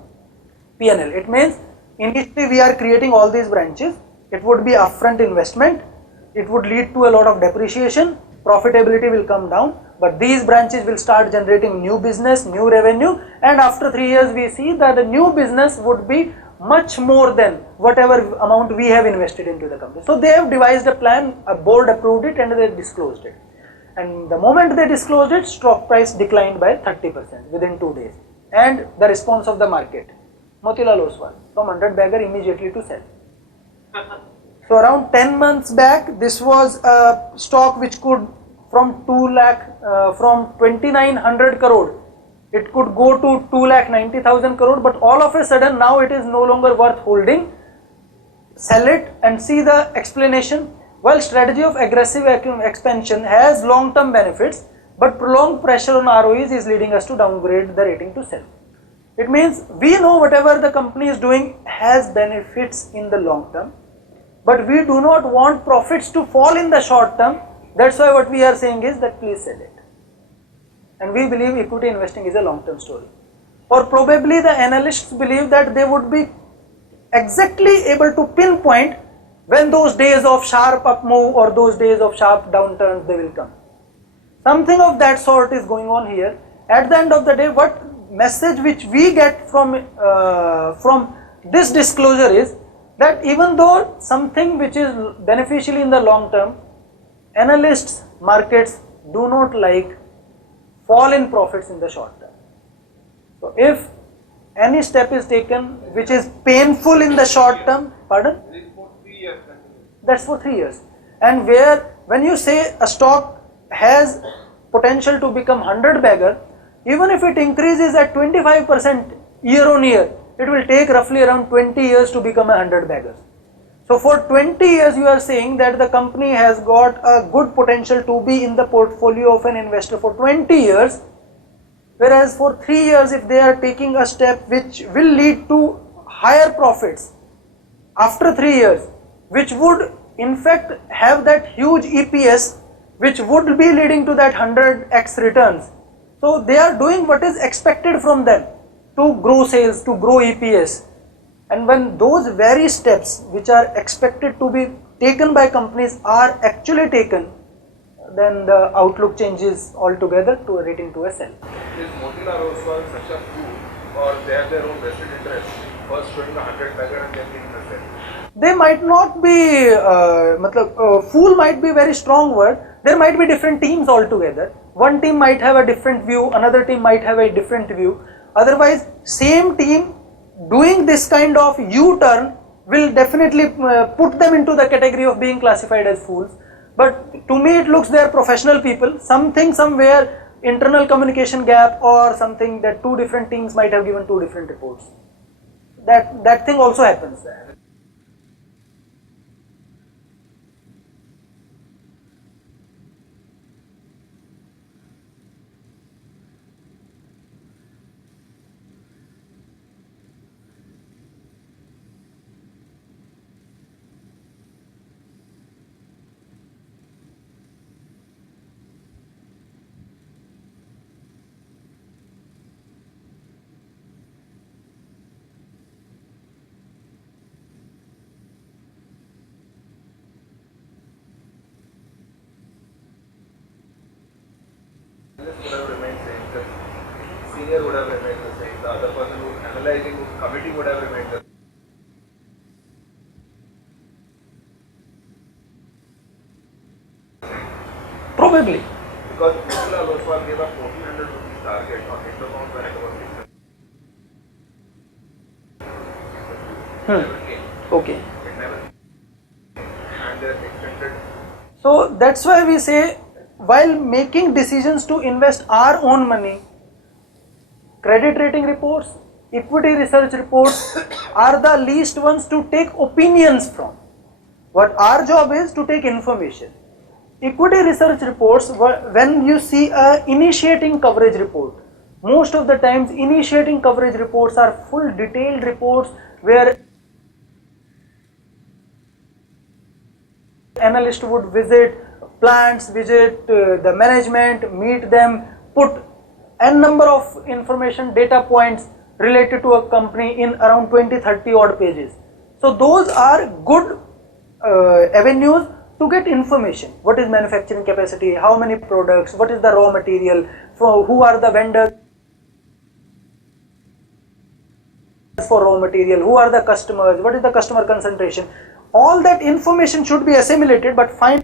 P&L. It means initially we are creating all these branches. It would be upfront investment. It would lead to a lot of depreciation. Profitability will come down. But these branches will start generating new business, new revenue. And after 3 years, we see that the new business would be much more than whatever amount we have invested into the company. So they have devised a plan, a board approved it and they disclosed it. And the moment they disclosed it, stock price declined by 30% within 2 days. And the response of the market, Motilal Oswal, from 100 bagger immediately to sell. So around 10 months back, this was a stock which could from 2900 crore, it could go to 2,90,000 crore, but all of a sudden now it is no longer worth holding. Sell it and see the explanation. Well, strategy of aggressive expansion has long-term benefits, but prolonged pressure on ROEs is leading us to downgrade the rating to sell. It means we know whatever the company is doing has benefits in the long term, but we do not want profits to fall in the short term. That's why what we are saying is that please sell it. And we believe equity investing is a long-term story. Or probably the analysts believe that they would be exactly able to pinpoint when those days of sharp up move or those days of sharp downturns they will come. Something of that sort is going on here. At the end of the day, what message which we get from this disclosure is that even though something which is beneficial in the long term, analysts, markets do not like fall in profits in the short term. So if any step is taken which is painful in the short term, pardon? It is for 3 years. That's for 3 years. And when you say a stock has potential to become 100 bagger, even if it increases at 25% year on year, it will take roughly around 20 years to become 100 baggers. So for 20 years you are saying that the company has got a good potential to be in the portfolio of an investor for 20 years, whereas for 3 years if they are taking a step which will lead to higher profits after 3 years, which would in fact have that huge EPS which would be leading to that 100x returns. So they are doing what is expected from them to grow sales, to grow EPS. And when those very steps which are expected to be taken by companies are actually taken, then the outlook changes altogether to a rating to a sell. Is Motilal Oswal such a fool, or they have their own vested interest, first showing a 100 bagger and then giving a sell? They might not be, fool might be a very strong word. There might be different teams altogether. One team might have a different view, another team might have a different view. Otherwise, same team doing this kind of U-turn will definitely put them into the category of being classified as fools. But to me it looks they are professional people. Something somewhere, internal communication gap or something, that two different teams might have given two different reports. That thing also happens. senior would have remained the same. The other person who's analyzing, who's committing would have remained the same. Probably. Because Motilal Oswal gave a 1400 rupees target on his account when it was fixed. Never came. Okay. It never came. And extended. So that's why we say, while making decisions to invest our own money, credit rating reports, equity research reports are the least ones to take opinions from. What our job is to take information. Equity research reports, when you see a initiating coverage report, most of the times initiating coverage reports are full detailed reports where analyst would visit plants, visit the management, meet them, put n number of information data points related to a company in around 20-30 odd pages. So those are good avenues to get information. What is manufacturing capacity, how many products, what is the raw material, who are the vendors for raw material, who are the customers, what is the customer concentration. All that information should be assimilated, but final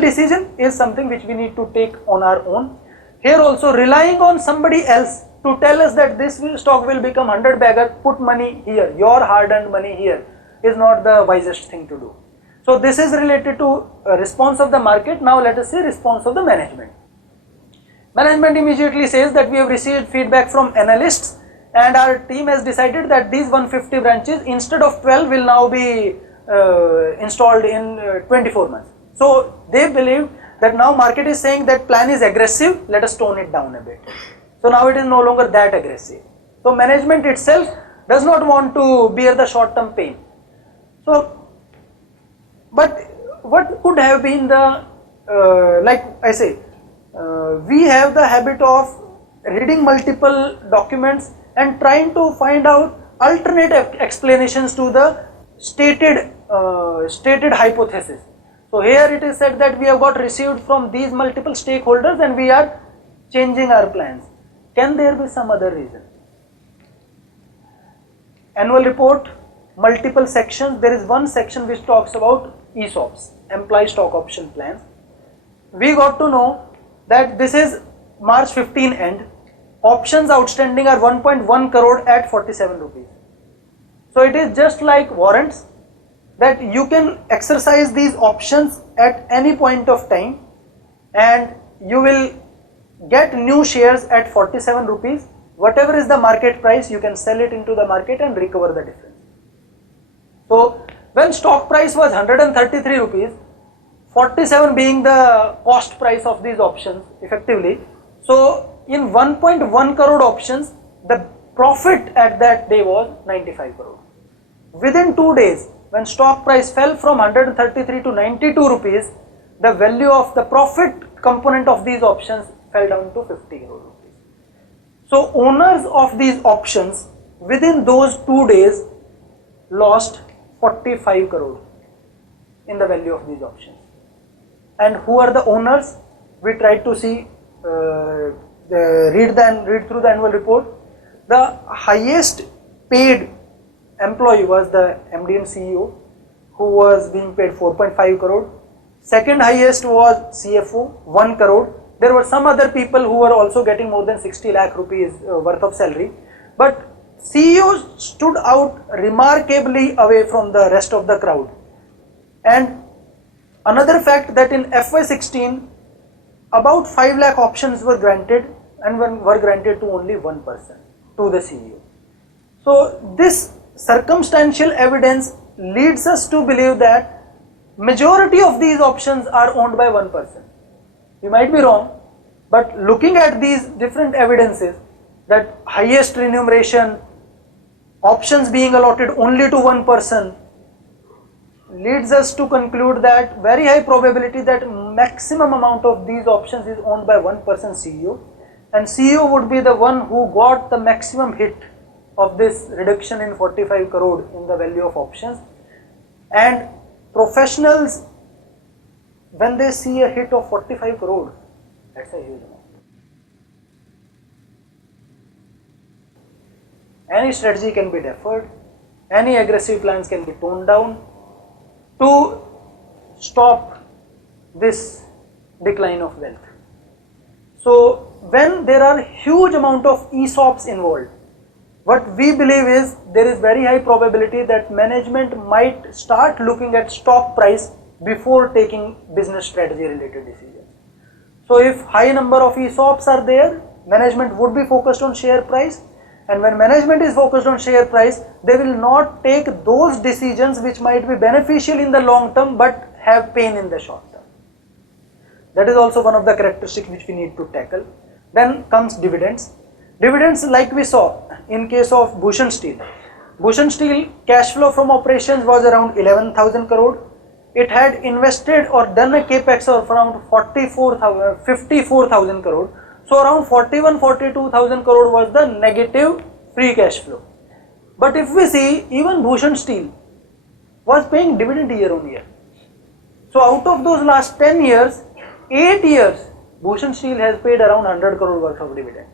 decision is something which we need to take on our own. Here also, relying on somebody else to tell us that this stock will become 100 bagger, put money here, your hard-earned money here, is not the wisest thing to do. So this is related to response of the market. Now let us see response of the management. Management immediately says that we have received feedback from analysts and our team has decided that these 150 branches instead of 12 will now be installed in 24 months. So they believe that now market is saying that plan is aggressive, let us tone it down a bit. So now it is no longer that aggressive. So management itself does not want to bear the short-term pain. So, but what could have been the, like I say, we have the habit of reading multiple documents and trying to find out alternate explanations to the stated hypothesis. So here it is said that we have got received from these multiple stakeholders and we are changing our plans. Can there be some other reason? Annual report, multiple sections. There is one section which talks about ESOPs, employee stock option plans. We got to know that this is March 15 end. Options outstanding are 1.1 crore at 47 rupees. So it is just like warrants that you can exercise these options at any point of time and you will get new shares at 47 rupees. Whatever is the market price, you can sell it into the market and recover the difference. So when stock price was 133 rupees, 47 being the cost price of these options effectively. So in 1.1 crore options, the profit at that day was 95 crore. Within 2 days, when stock price fell from 133 to 92 rupees, the value of the profit component of these options fell down to 50 crore rupees. So owners of these options within those 2 days lost 45 crore in the value of these options. And who are the owners? We tried to see, read through the annual report. The highest paid employee was the MD and CEO, who was being paid 4.5 crore. Second highest was CFO, 1 crore. There were some other people who were also getting more than 60 lakh rupees worth of salary. But CEO stood out remarkably away from the rest of the crowd. And another fact that in FY16, about 5 lakh options were granted and were granted to only one person, to the CEO. So this circumstantial evidence leads us to believe that majority of these options are owned by one person. We might be wrong, but looking at these different evidences, that highest remuneration, options being allotted only to one person, leads us to conclude that very high probability that maximum amount of these options is owned by one person, CEO, and CEO would be the one who got the maximum hit of this reduction in 45 crore in the value of options. And professionals, when they see a hit of 45 crore, that's a huge amount. any strategy can be deferred, any aggressive plans can be toned down to stop this decline of wealth. So when there are huge amount of ESOPs involved, what we believe is there is very high probability that management might start looking at stock price before taking business strategy related decisions. So if high number of ESOPs are there, management would be focused on share price, and when management is focused on share price, they will not take those decisions which might be beneficial in the long term but have pain in the short term. That is also one of the characteristics which we need to tackle. Then comes dividends. Dividends, like we saw in case of Bhushan Steel. Bhushan Steel cash flow from operations was around 11,000 crore. It had invested or done a capex of around 54,000 crore. So around 41-42,000 crore was the negative free cash flow. But if we see, even Bhushan Steel was paying dividend year on year. So out of those last 10 years, 8 years, Bhushan Steel has paid around 100 crore worth of dividend.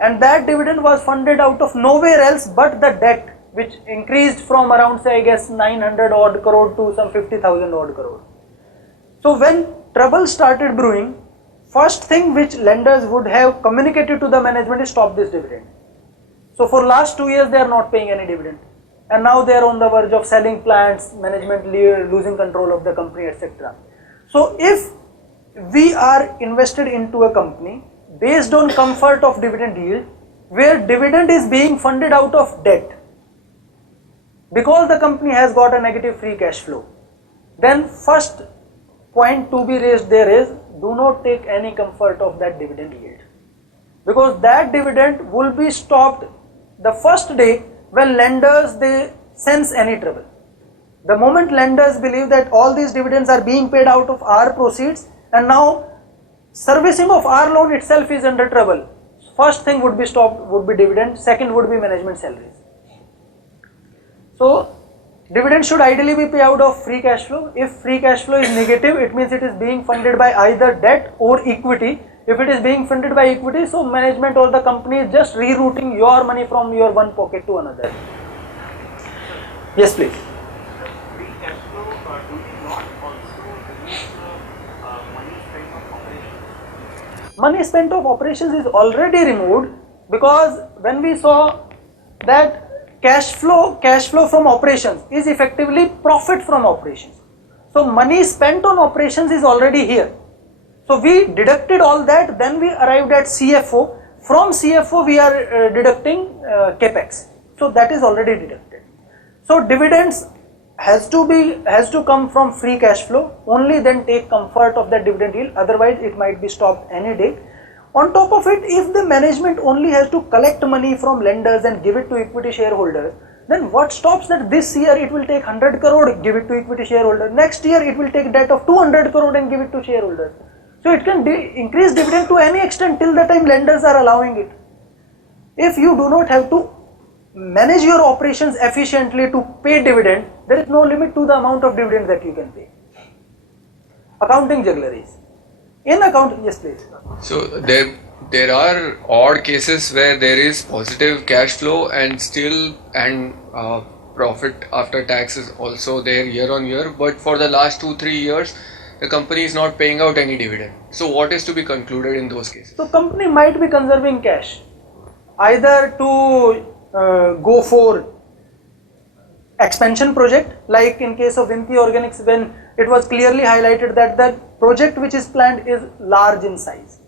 And that dividend was funded out of nowhere else but the debt, which increased from around, say, I guess 900 odd crore to some 50,000 odd crore. So when trouble started brewing, first thing which lenders would have communicated to the management is stop this dividend. So for last 2 years they are not paying any dividend, and now they are on the verge of selling plants, management losing control of the company, etc. So if we are invested into a company based on comfort of dividend yield, where dividend is being funded out of debt, because the company has got a negative free cash flow, then first point to be raised there is, do not take any comfort of that dividend yield, because that dividend will be stopped the first day when lenders they sense any trouble. The moment lenders believe that all these dividends are being paid out of our proceeds and now servicing of our loan itself is under trouble, first thing would be stopped would be dividend, second would be management salaries. So dividend should ideally be paid out of free cash flow. If free cash flow is negative, it means it is being funded by either debt or equity. If it is being funded by equity, so management or the company is just rerouting your money from your one pocket to another. Yes, please. Free cash flow, do we not also use money spent on operations? Money spent of operations is already removed, because when we saw that cash flow from operations is effectively profit from operations. So money spent on operations is already here. So we deducted all that, then we arrived at CFO. From CFO we are deducting capex. So that is already deducted. So dividends has to come from free cash flow. Only then take comfort of that dividend yield. Otherwise it might be stopped any day. On top of it, if the management only has to collect money from lenders and give it to equity shareholders, then what stops that this year it will take 100 crore, give it to equity shareholder, next year it will take debt of 200 crore and give it to shareholders. So it can increase dividend to any extent till the time lenders are allowing it. If you do not have to manage your operations efficiently to pay dividend, there is no limit to the amount of dividend that you can pay. Accounting juggleries. In accounting, yes please. So there are odd cases where there is positive cash flow and still profit after tax is also there year on year, but for the last 2-3 years the company is not paying out any dividend. So what is to be concluded in those cases? So company might be conserving cash, either to go for expansion project, like in case of Vimpi Organics, when it was clearly highlighted that the project which is planned is large in size.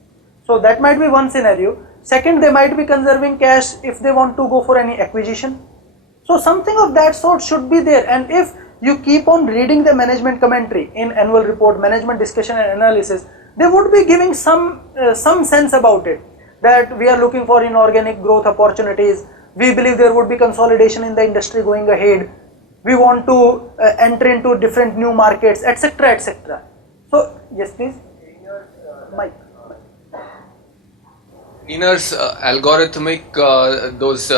So that might be one scenario. Second, they might be conserving cash if they want to go for any acquisition. So something of that sort should be there. And if you keep on reading the management commentary in annual report, management discussion and analysis, they would be giving some sense about it, that we are looking for inorganic growth opportunities. We believe there would be consolidation in the industry going ahead. We want to enter into different new markets, etc., etc. So yes, please. Mike. Inner's algorithmic those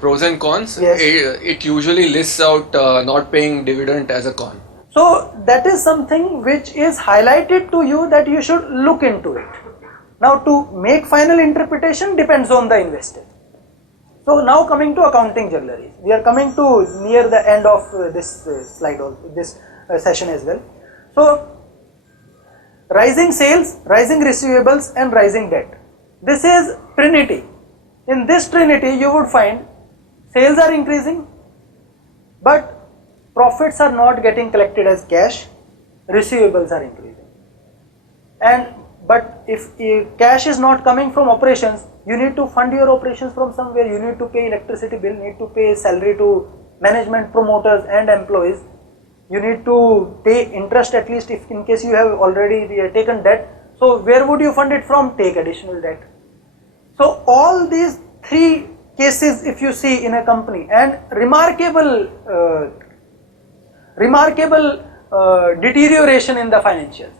pros and cons, Yes. it usually lists out not paying dividend as a con. So that is something which is highlighted to you that you should look into it. Now to make final interpretation depends on the investor. So now coming to accounting juggleries, we are coming to near the end of this slide, also this session as well. So rising sales, rising receivables and rising debt. This is trinity. In this trinity you would find sales are increasing but profits are not getting collected as cash, receivables are increasing. But if cash is not coming from operations, you need to fund your operations from somewhere. You need to pay electricity bill, need to pay salary to management, promoters and employees. You need to pay interest at least if in case you have already taken debt. So where would you fund it from? Take additional debt. So all these three cases if you see in a company, and remarkable deterioration in the financials.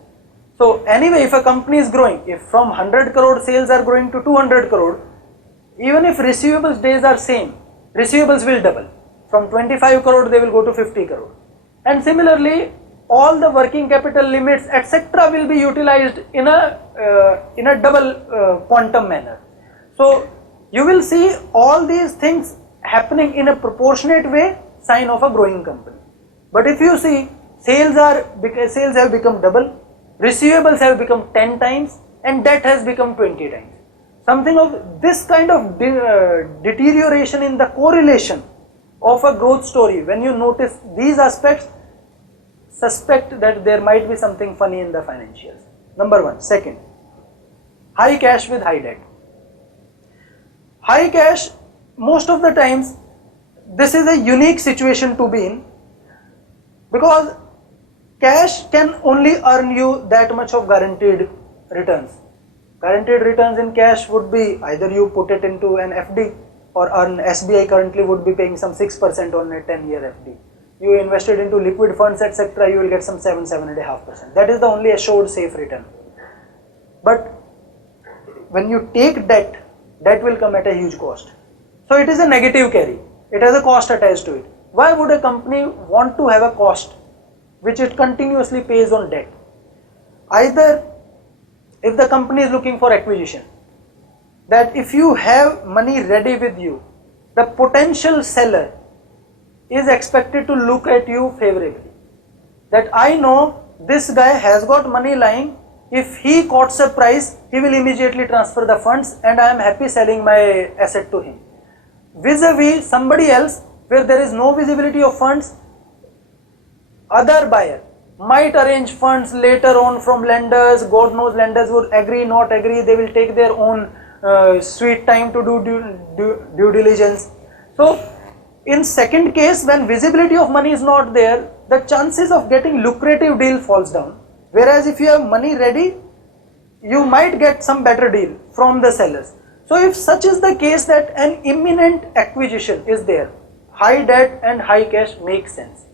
So anyway, if a company is growing, if from 100 crore sales are growing to 200 crore, even if receivables days are same, receivables will double. From 25 crore they will go to 50 crore. And similarly, all the working capital limits etc. will be utilized in a double quantum manner. So you will see all these things happening in a proportionate way, sign of a growing company. But if you see, sales have become double, receivables have become 10 times and debt has become 20 times. Something of this kind of deterioration in the correlation of a growth story, when you notice these aspects, suspect that there might be something funny in the financials. Number one. Second, high cash with high debt. High cash, most of the times, this is a unique situation to be in, because cash can only earn you that much of guaranteed returns. Guaranteed returns in cash would be either you put it into an FD or earn. SBI currently would be paying some 6% on a 10-year FD. You invest it into liquid funds etc., you will get some 7.5%. That is the only assured safe return. But when you take debt, that will come at a huge cost. So it is a negative carry. It has a cost attached to it. Why would a company want to have a cost which it continuously pays on debt? Either if the company is looking for acquisition, that if you have money ready with you, the potential seller is expected to look at you favorably. That I know this guy has got money lying, if he quotes a price, he will immediately transfer the funds and I am happy selling my asset to him. Vis-a-vis somebody else where there is no visibility of funds, other buyer might arrange funds later on from lenders. God knows lenders would agree, not agree, they will take their own sweet time to do due diligence. So in second case, when visibility of money is not there, the chances of getting lucrative deal falls down. Whereas if you have money ready, you might get some better deal from the sellers. So if such is the case that an imminent acquisition is there, high debt and high cash makes sense.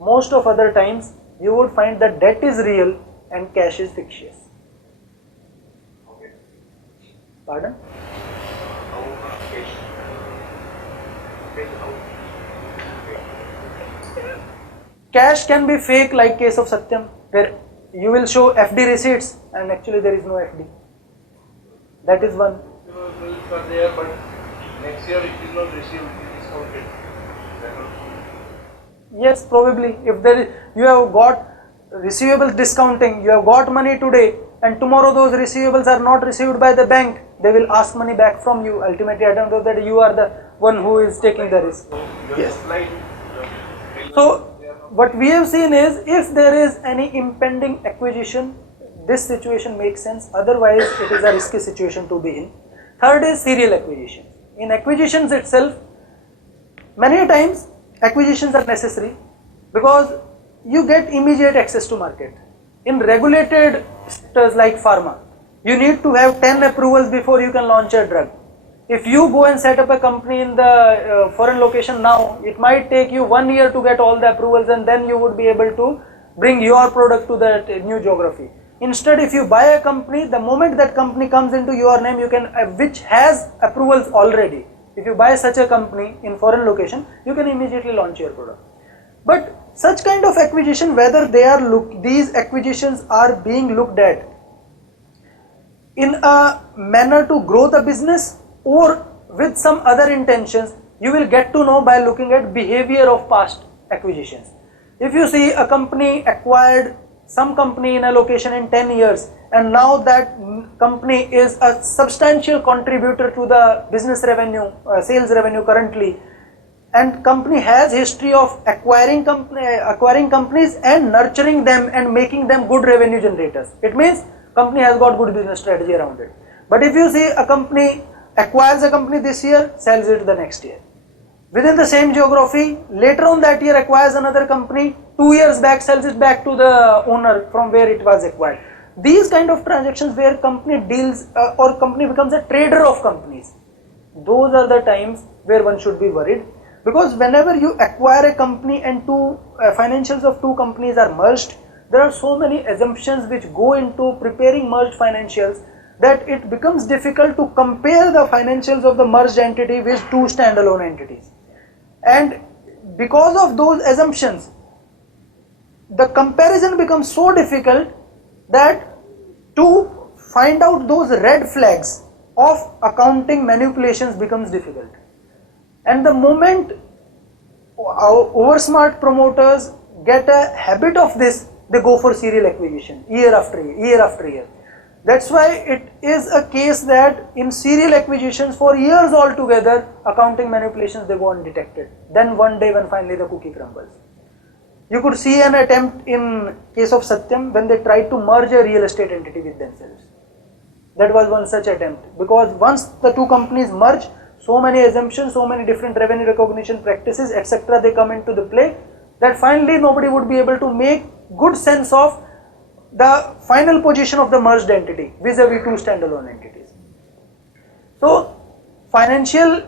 Most of other times you would find that debt is real and cash is fictitious. Okay. Pardon? Cash can be fake, like case of Satyam, where you will show FD receipts and actually there is no FD. That is one. Bills are there, but next year it is not received, it is discounted. Yes, probably. If there is, you have got receivables discounting, you have got money today and tomorrow those receivables are not received by the bank, they will ask money back from you. Ultimately, I don't know that you are the one who is taking the risk. Yes. So what we have seen is, if there is any impending acquisition, this situation makes sense. Otherwise, it is a risky situation to be in. Third is serial acquisition. In acquisitions itself, many times acquisitions are necessary because you get immediate access to market. In regulated sectors like pharma, you need to have 10 approvals before you can launch a drug. If you go and set up a company in the foreign location now, it might take you 1 year to get all the approvals and then you would be able to bring your product to that new geography. Instead, if you buy a company, the moment that company comes into your name, you can, which has approvals already. If you buy such a company in foreign location, you can immediately launch your product. But such kind of acquisition, whether they are these acquisitions are being looked at in a manner to grow the business or with some other intentions, you will get to know by looking at behavior of past acquisitions. If you see a company acquired some company in a location in 10 years, and now that company is a substantial contributor to the business revenue, sales revenue currently, and company has history of acquiring companies and nurturing them and making them good revenue generators. It means company has got good business strategy around it. But if you see a company acquires a company this year, sells it the next year. Within the same geography, later on that year acquires another company, 2 years back sells it back to the owner from where it was acquired. These kind of transactions where company deals or company becomes a trader of companies, those are the times where one should be worried. Because whenever you acquire a company and financials of two companies are merged, there are so many assumptions which go into preparing merged financials that it becomes difficult to compare the financials of the merged entity with two standalone entities. And because of those assumptions, the comparison becomes so difficult that to find out those red flags of accounting manipulations becomes difficult. And the moment oversmart promoters get a habit of this, they go for serial acquisition year after year. That's why it is a case that in serial acquisitions for years altogether, accounting manipulations they go undetected. Then one day when finally the cookie crumbles. You could see an attempt in case of Satyam when they tried to merge a real estate entity with themselves. That was one such attempt, because once the two companies merge, so many assumptions, so many different revenue recognition practices, etc. they come into the play, that finally nobody would be able to make good sense of the final position of the merged entity vis-a-vis two standalone entities. So financial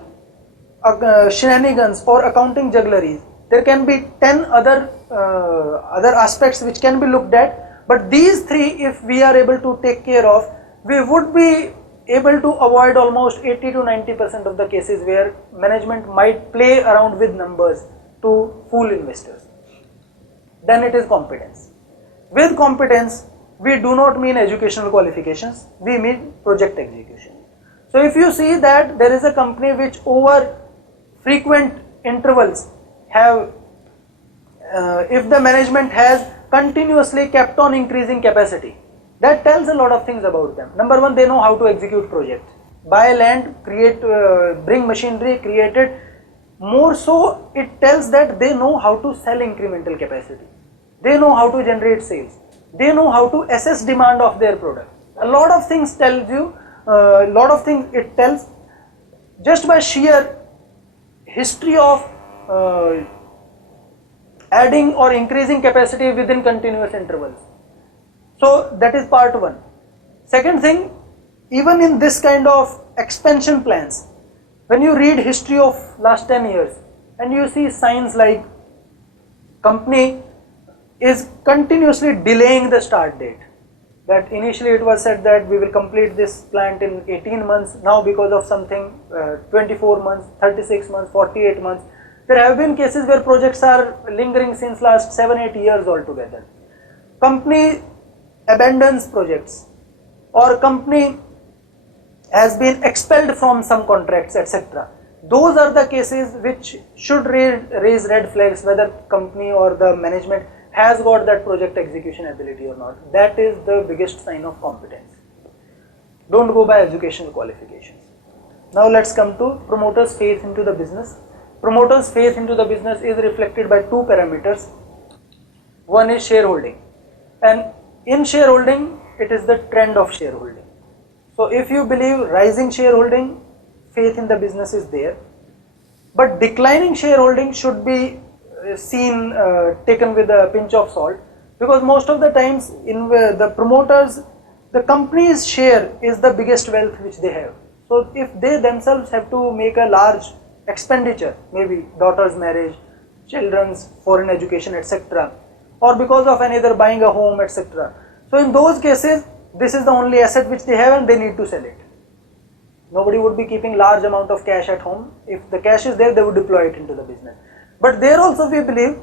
shenanigans or accounting juggleries, there can be 10 other aspects which can be looked at, but these three, if we are able to take care of, we would be able to avoid almost 80 to 90% of the cases where management might play around with numbers to fool investors. Then it is competence. With competence, we do not mean educational qualifications, we mean project execution. So if you see that there is a company which over frequent intervals have, if the management has continuously kept on increasing capacity, that tells a lot of things about them. Number one, they know how to execute projects. Buy land, bring machinery, create it. More so, it tells that they know how to sell incremental capacity. They know how to generate sales. They know how to assess demand of their product. A lot of things tells you, it tells just by sheer history of adding or increasing capacity within continuous intervals. So that is part one. Second thing, even in this kind of expansion plans, when you read history of last 10 years and you see signs like company is continuously delaying the start date. That initially it was said that we will complete this plant in 18 months, now because of something 24 months, 36 months, 48 months. There have been cases where projects are lingering since last 7-8 years altogether. Company abandons projects, or company has been expelled from some contracts, etc. Those are the cases which should raise red flags whether company or the management has got that project execution ability or not. That is the biggest sign of competence. Don't go by educational qualifications. Now let's come to promoters' faith into the business. Promoters' faith into the business is reflected by two parameters. One is shareholding, and in shareholding it is the trend of shareholding. So if you believe rising shareholding, faith in the business is there, but declining shareholding should be taken with a pinch of salt, because most of the times in the promoters, the company's share is the biggest wealth which they have. So if they themselves have to make a large expenditure, maybe daughter's marriage, children's foreign education, etc., or because of another buying a home, etc. So in those cases, this is the only asset which they have and they need to sell it. Nobody would be keeping large amount of cash at home. If the cash is there, they would deploy it into the business. But there also we believe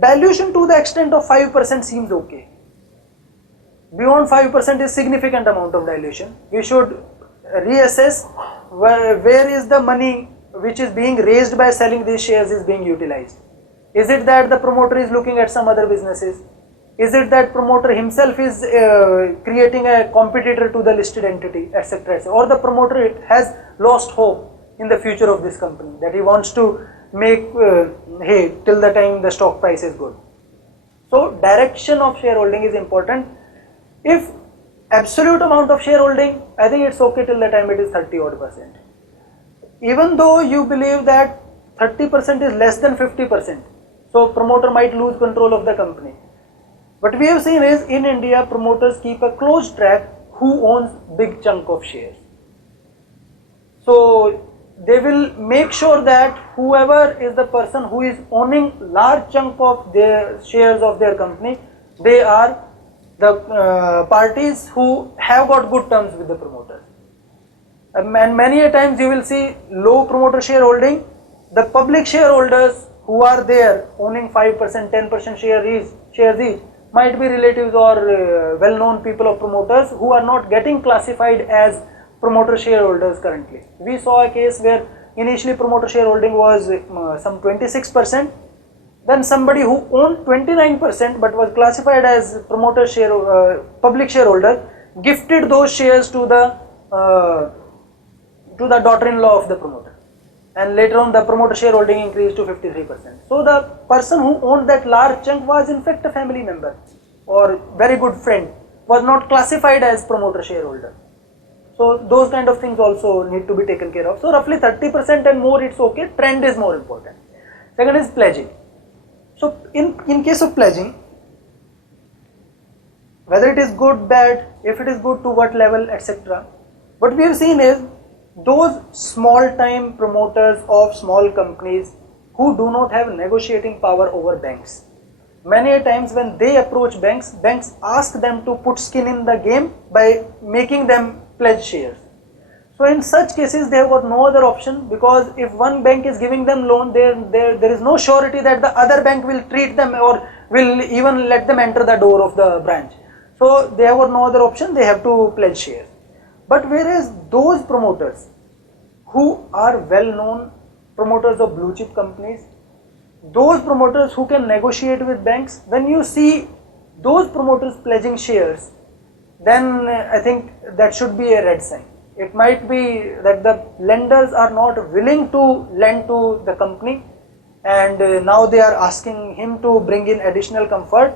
dilution to the extent of 5% seems okay. Beyond 5% is significant amount of dilution. We should reassess where is the money which is being raised by selling these shares is being utilized? Is it that the promoter is looking at some other businesses? Is it that promoter himself is creating a competitor to the listed entity, etc., etc., or the promoter has lost hope in the future of this company, that he wants to make hay till the time the stock price is good? So direction of shareholding is important. If absolute amount of shareholding, I think it's okay till the time it is 30% odd. Even though you believe that 30% is less than 50%, so promoter might lose control of the company. What we have seen is, in India, promoters keep a close track who owns big chunk of shares. So they will make sure that whoever is the person who is owning large chunk of their shares of their company, they are the parties who have got good terms with the promoters. And many a times you will see low promoter shareholding, the public shareholders who are there owning 5%, 10% shares each might be relatives or well-known people of promoters who are not getting classified as promoter shareholders currently. We saw a case where initially promoter shareholding was some 26%, then somebody who owned 29% but was classified as promoter public shareholder gifted those shares to the daughter-in-law of the promoter, and later on the promoter shareholding increased to 53%. So the person who owned that large chunk was in fact a family member or very good friend, was not classified as promoter shareholder. So those kind of things also need to be taken care of. So roughly 30% and more, it's okay. Trend is more important. Second is pledging. So in case of pledging, whether it is good, bad, if it is good to what level, etc., what we have seen is those small time promoters of small companies who do not have negotiating power over banks. Many a times when they approach banks, banks ask them to put skin in the game by making them pledge shares. So in such cases they have got no other option, because if one bank is giving them loan, there is no surety that the other bank will treat them or will even let them enter the door of the branch. So they have got no other option, they have to pledge shares. But whereas those promoters who are well-known promoters of blue chip companies, those promoters who can negotiate with banks, when you see those promoters pledging shares, then I think that should be a red sign. It might be that the lenders are not willing to lend to the company, and now they are asking him to bring in additional comfort.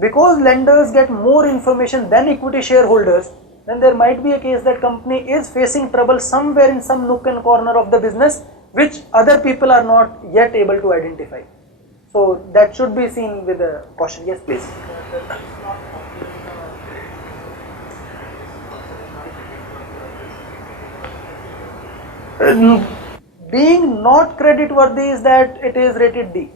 Because lenders get more information than equity shareholders, then there might be a case that company is facing trouble somewhere in some nook and corner of the business, which other people are not yet able to identify. So that should be seen with a caution. Yes, please. Being not credit worthy is that it is rated D.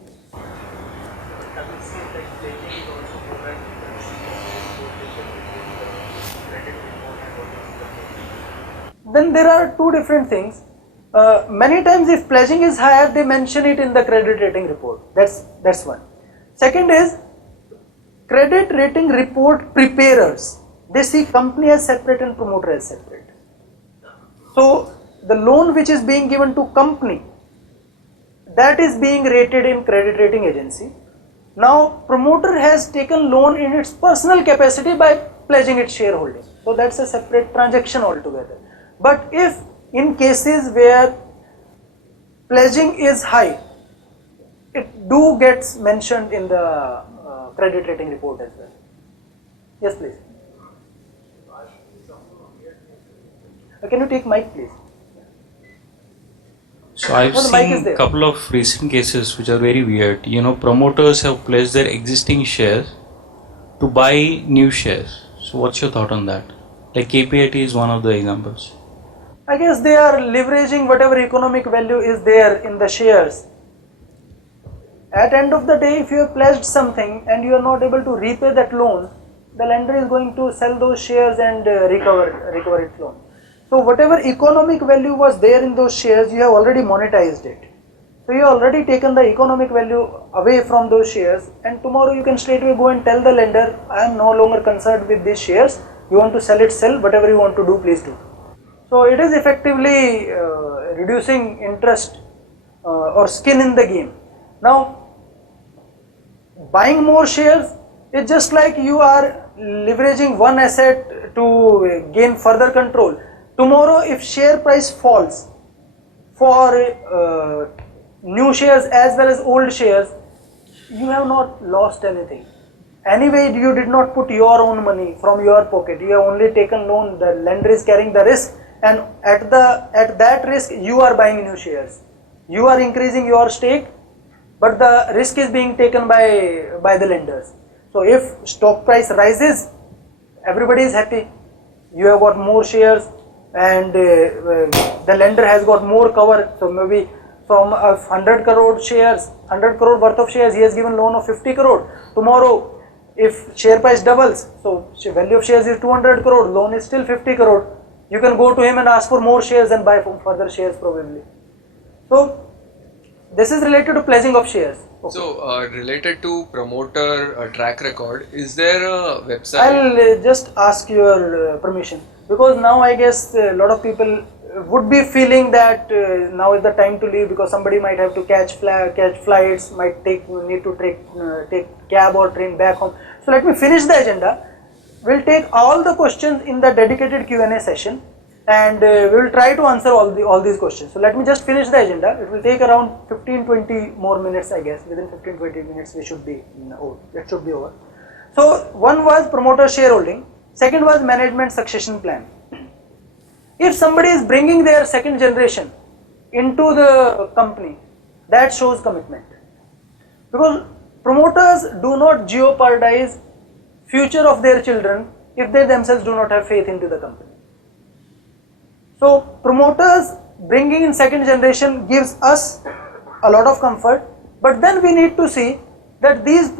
Then there are two different things. Many times if pledging is higher, they mention it in the credit rating report. That's one. Second is, credit rating report preparers, they see company as separate and promoter as separate. So the loan which is being given to company, that is being rated in credit rating agency. Now promoter has taken loan in its personal capacity by pledging its shareholding. So that's a separate transaction altogether. But if in cases where pledging is high, it do gets mentioned in the credit rating report as well. Yes, please. Can you take mic, please? So I've No, the mic is seen there. a couple of recent cases which are very weird. You know, promoters have pledged their existing shares to buy new shares. So what's your thought on that? Like KPIT is one of the examples. I guess they are leveraging whatever economic value is there in the shares. At end of the day, if you have pledged something and you are not able to repay that loan, the lender is going to sell those shares and recover its loan. So whatever economic value was there in those shares, you have already monetized it. So you have already taken the economic value away from those shares, and tomorrow you can straightway go and tell the lender, I am no longer concerned with these shares. You want to sell it, sell. Whatever you want to do, please do. So it is effectively reducing interest or skin in the game. Now, buying more shares is just like you are leveraging one asset to gain further control. Tomorrow, if share price falls for new shares as well as old shares, you have not lost anything. Anyway, you did not put your own money from your pocket. You have only taken loan. The lender is carrying the risk, and at that risk, you are buying new shares. You are increasing your stake, but the risk is being taken by the lenders. So if stock price rises, everybody is happy. You have got more shares, and the lender has got more cover. So maybe from 100 crore shares, 100 crore worth of shares, he has given loan of 50 crore. Tomorrow, if share price doubles, so value of shares is 200 crore, loan is still 50 crore. You can go to him and ask for more shares and buy further shares probably. So this is related to pledging of shares. Okay. So, related to promoter track record, is there a website? I'll just ask your permission, because now I guess a lot of people would be feeling that now is the time to leave, because somebody might have to catch flights, might need to take cab or train back home. So let me finish the agenda. We'll take all the questions in the dedicated Q&A session, and we will try to answer all these questions. So let me just finish the agenda. It will take around 15-20 more minutes, I guess. Within 15-20 minutes it should be over. So one was promoter shareholding, second was management succession plan. If somebody is bringing their second generation into the company, that shows commitment, because promoters do not jeopardize future of their children if they themselves do not have faith into the company. So promoters bringing in second generation gives us a lot of comfort, but then we need to see that these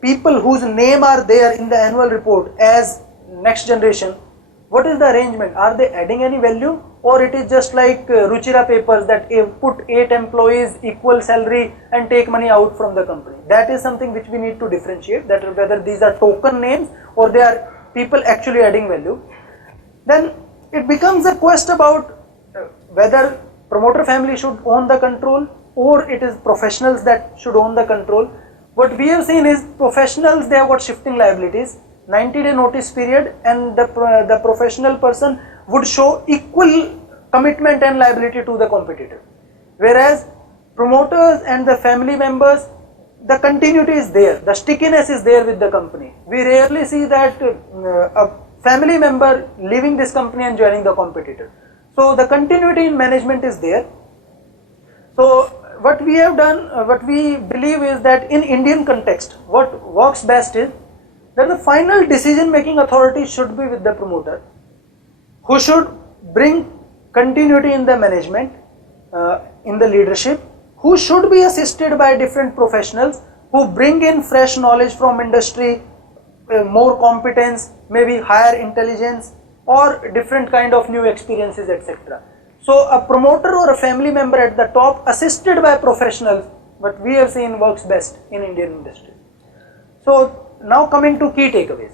people whose name are there in the annual report as next generation, what is the arrangement? Are they adding any value, or it is just like Ruchira papers that put 8 employees, equal salary and take money out from the company? That is something which we need to differentiate, that whether these are token names or they are people actually adding value. Then it becomes a quest about whether promoter family should own the control or it is professionals that should own the control. What we have seen is professionals, they have got shifting liabilities, 90-day notice period, and the professional person would show equal commitment and liability to the competitor. Whereas promoters and the family members, the continuity is there, the stickiness is there with the company. We rarely see that a family member leaving this company and joining the competitor. So the continuity in management is there. So what we have done, what we believe is that in Indian context, what works best is that the final decision making authority should be with the promoter, who should bring continuity in the management, in the leadership, who should be assisted by different professionals who bring in fresh knowledge from industry, more competence, maybe higher intelligence or different kind of new experiences, etc. So a promoter or a family member at the top assisted by professionals, what we have seen works best in Indian industry. So now coming to key takeaways.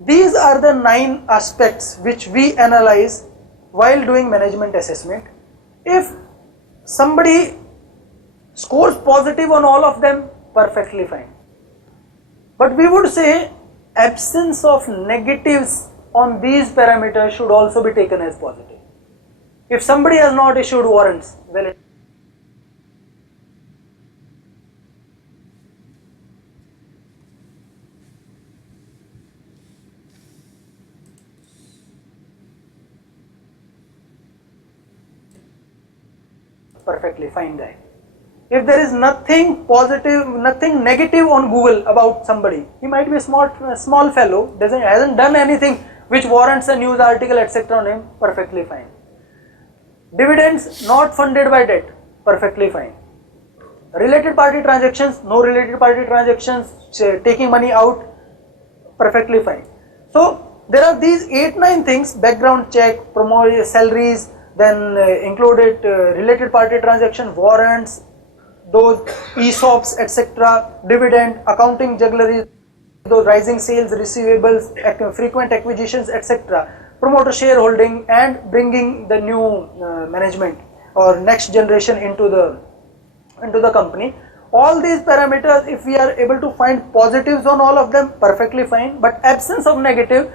These are the 9 aspects which we analyze while doing management assessment. If somebody scores positive on all of them, perfectly fine. But we would say absence of negatives on these parameters should also be taken as positive. If somebody has not issued warrants, well, perfectly fine guy. If there is nothing positive, nothing negative on Google about somebody, he might be a small fellow, hasn't done anything which warrants a news article, etc. on him, perfectly fine. Dividends not funded by debt, perfectly fine. Related party transactions, no related party transactions, taking money out, perfectly fine. So there are these 8-9 things: background check, promote salaries, then included related party transaction, warrants, those ESOPs, etc., dividend, accounting juggleries, those rising sales, receivables, frequent acquisitions, etc. promoter shareholding and bringing the new management or next generation into the company. All these parameters, if we are able to find positives on all of them, perfectly fine, but absence of negative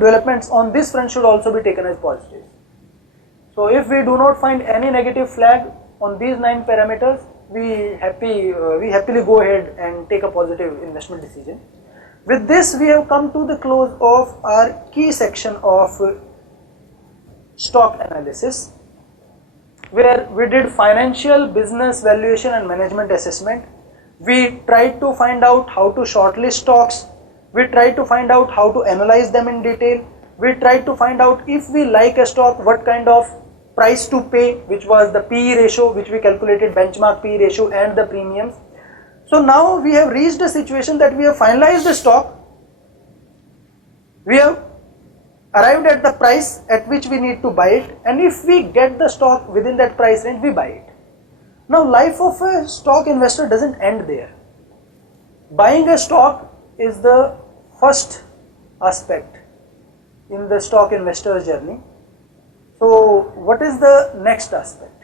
developments on this front should also be taken as positive. So if we do not find any negative flag on these 9 parameters, we happily go ahead and take a positive investment decision. With this, we have come to the close of our key section of stock analysis, where we did financial, business valuation and management assessment. We tried to find out how to shortlist stocks. We tried to find out how to analyze them in detail. We tried to find out if we like a stock, what kind of price to pay, which was the PE ratio, which we calculated, benchmark PE ratio and the premiums. So now we have reached a situation that we have finalized the stock. We have arrived at the price at which we need to buy it, and if we get the stock within that price range, we buy it. Now, life of a stock investor doesn't end there. Buying a stock is the first aspect in the stock investor's journey. So what is the next aspect?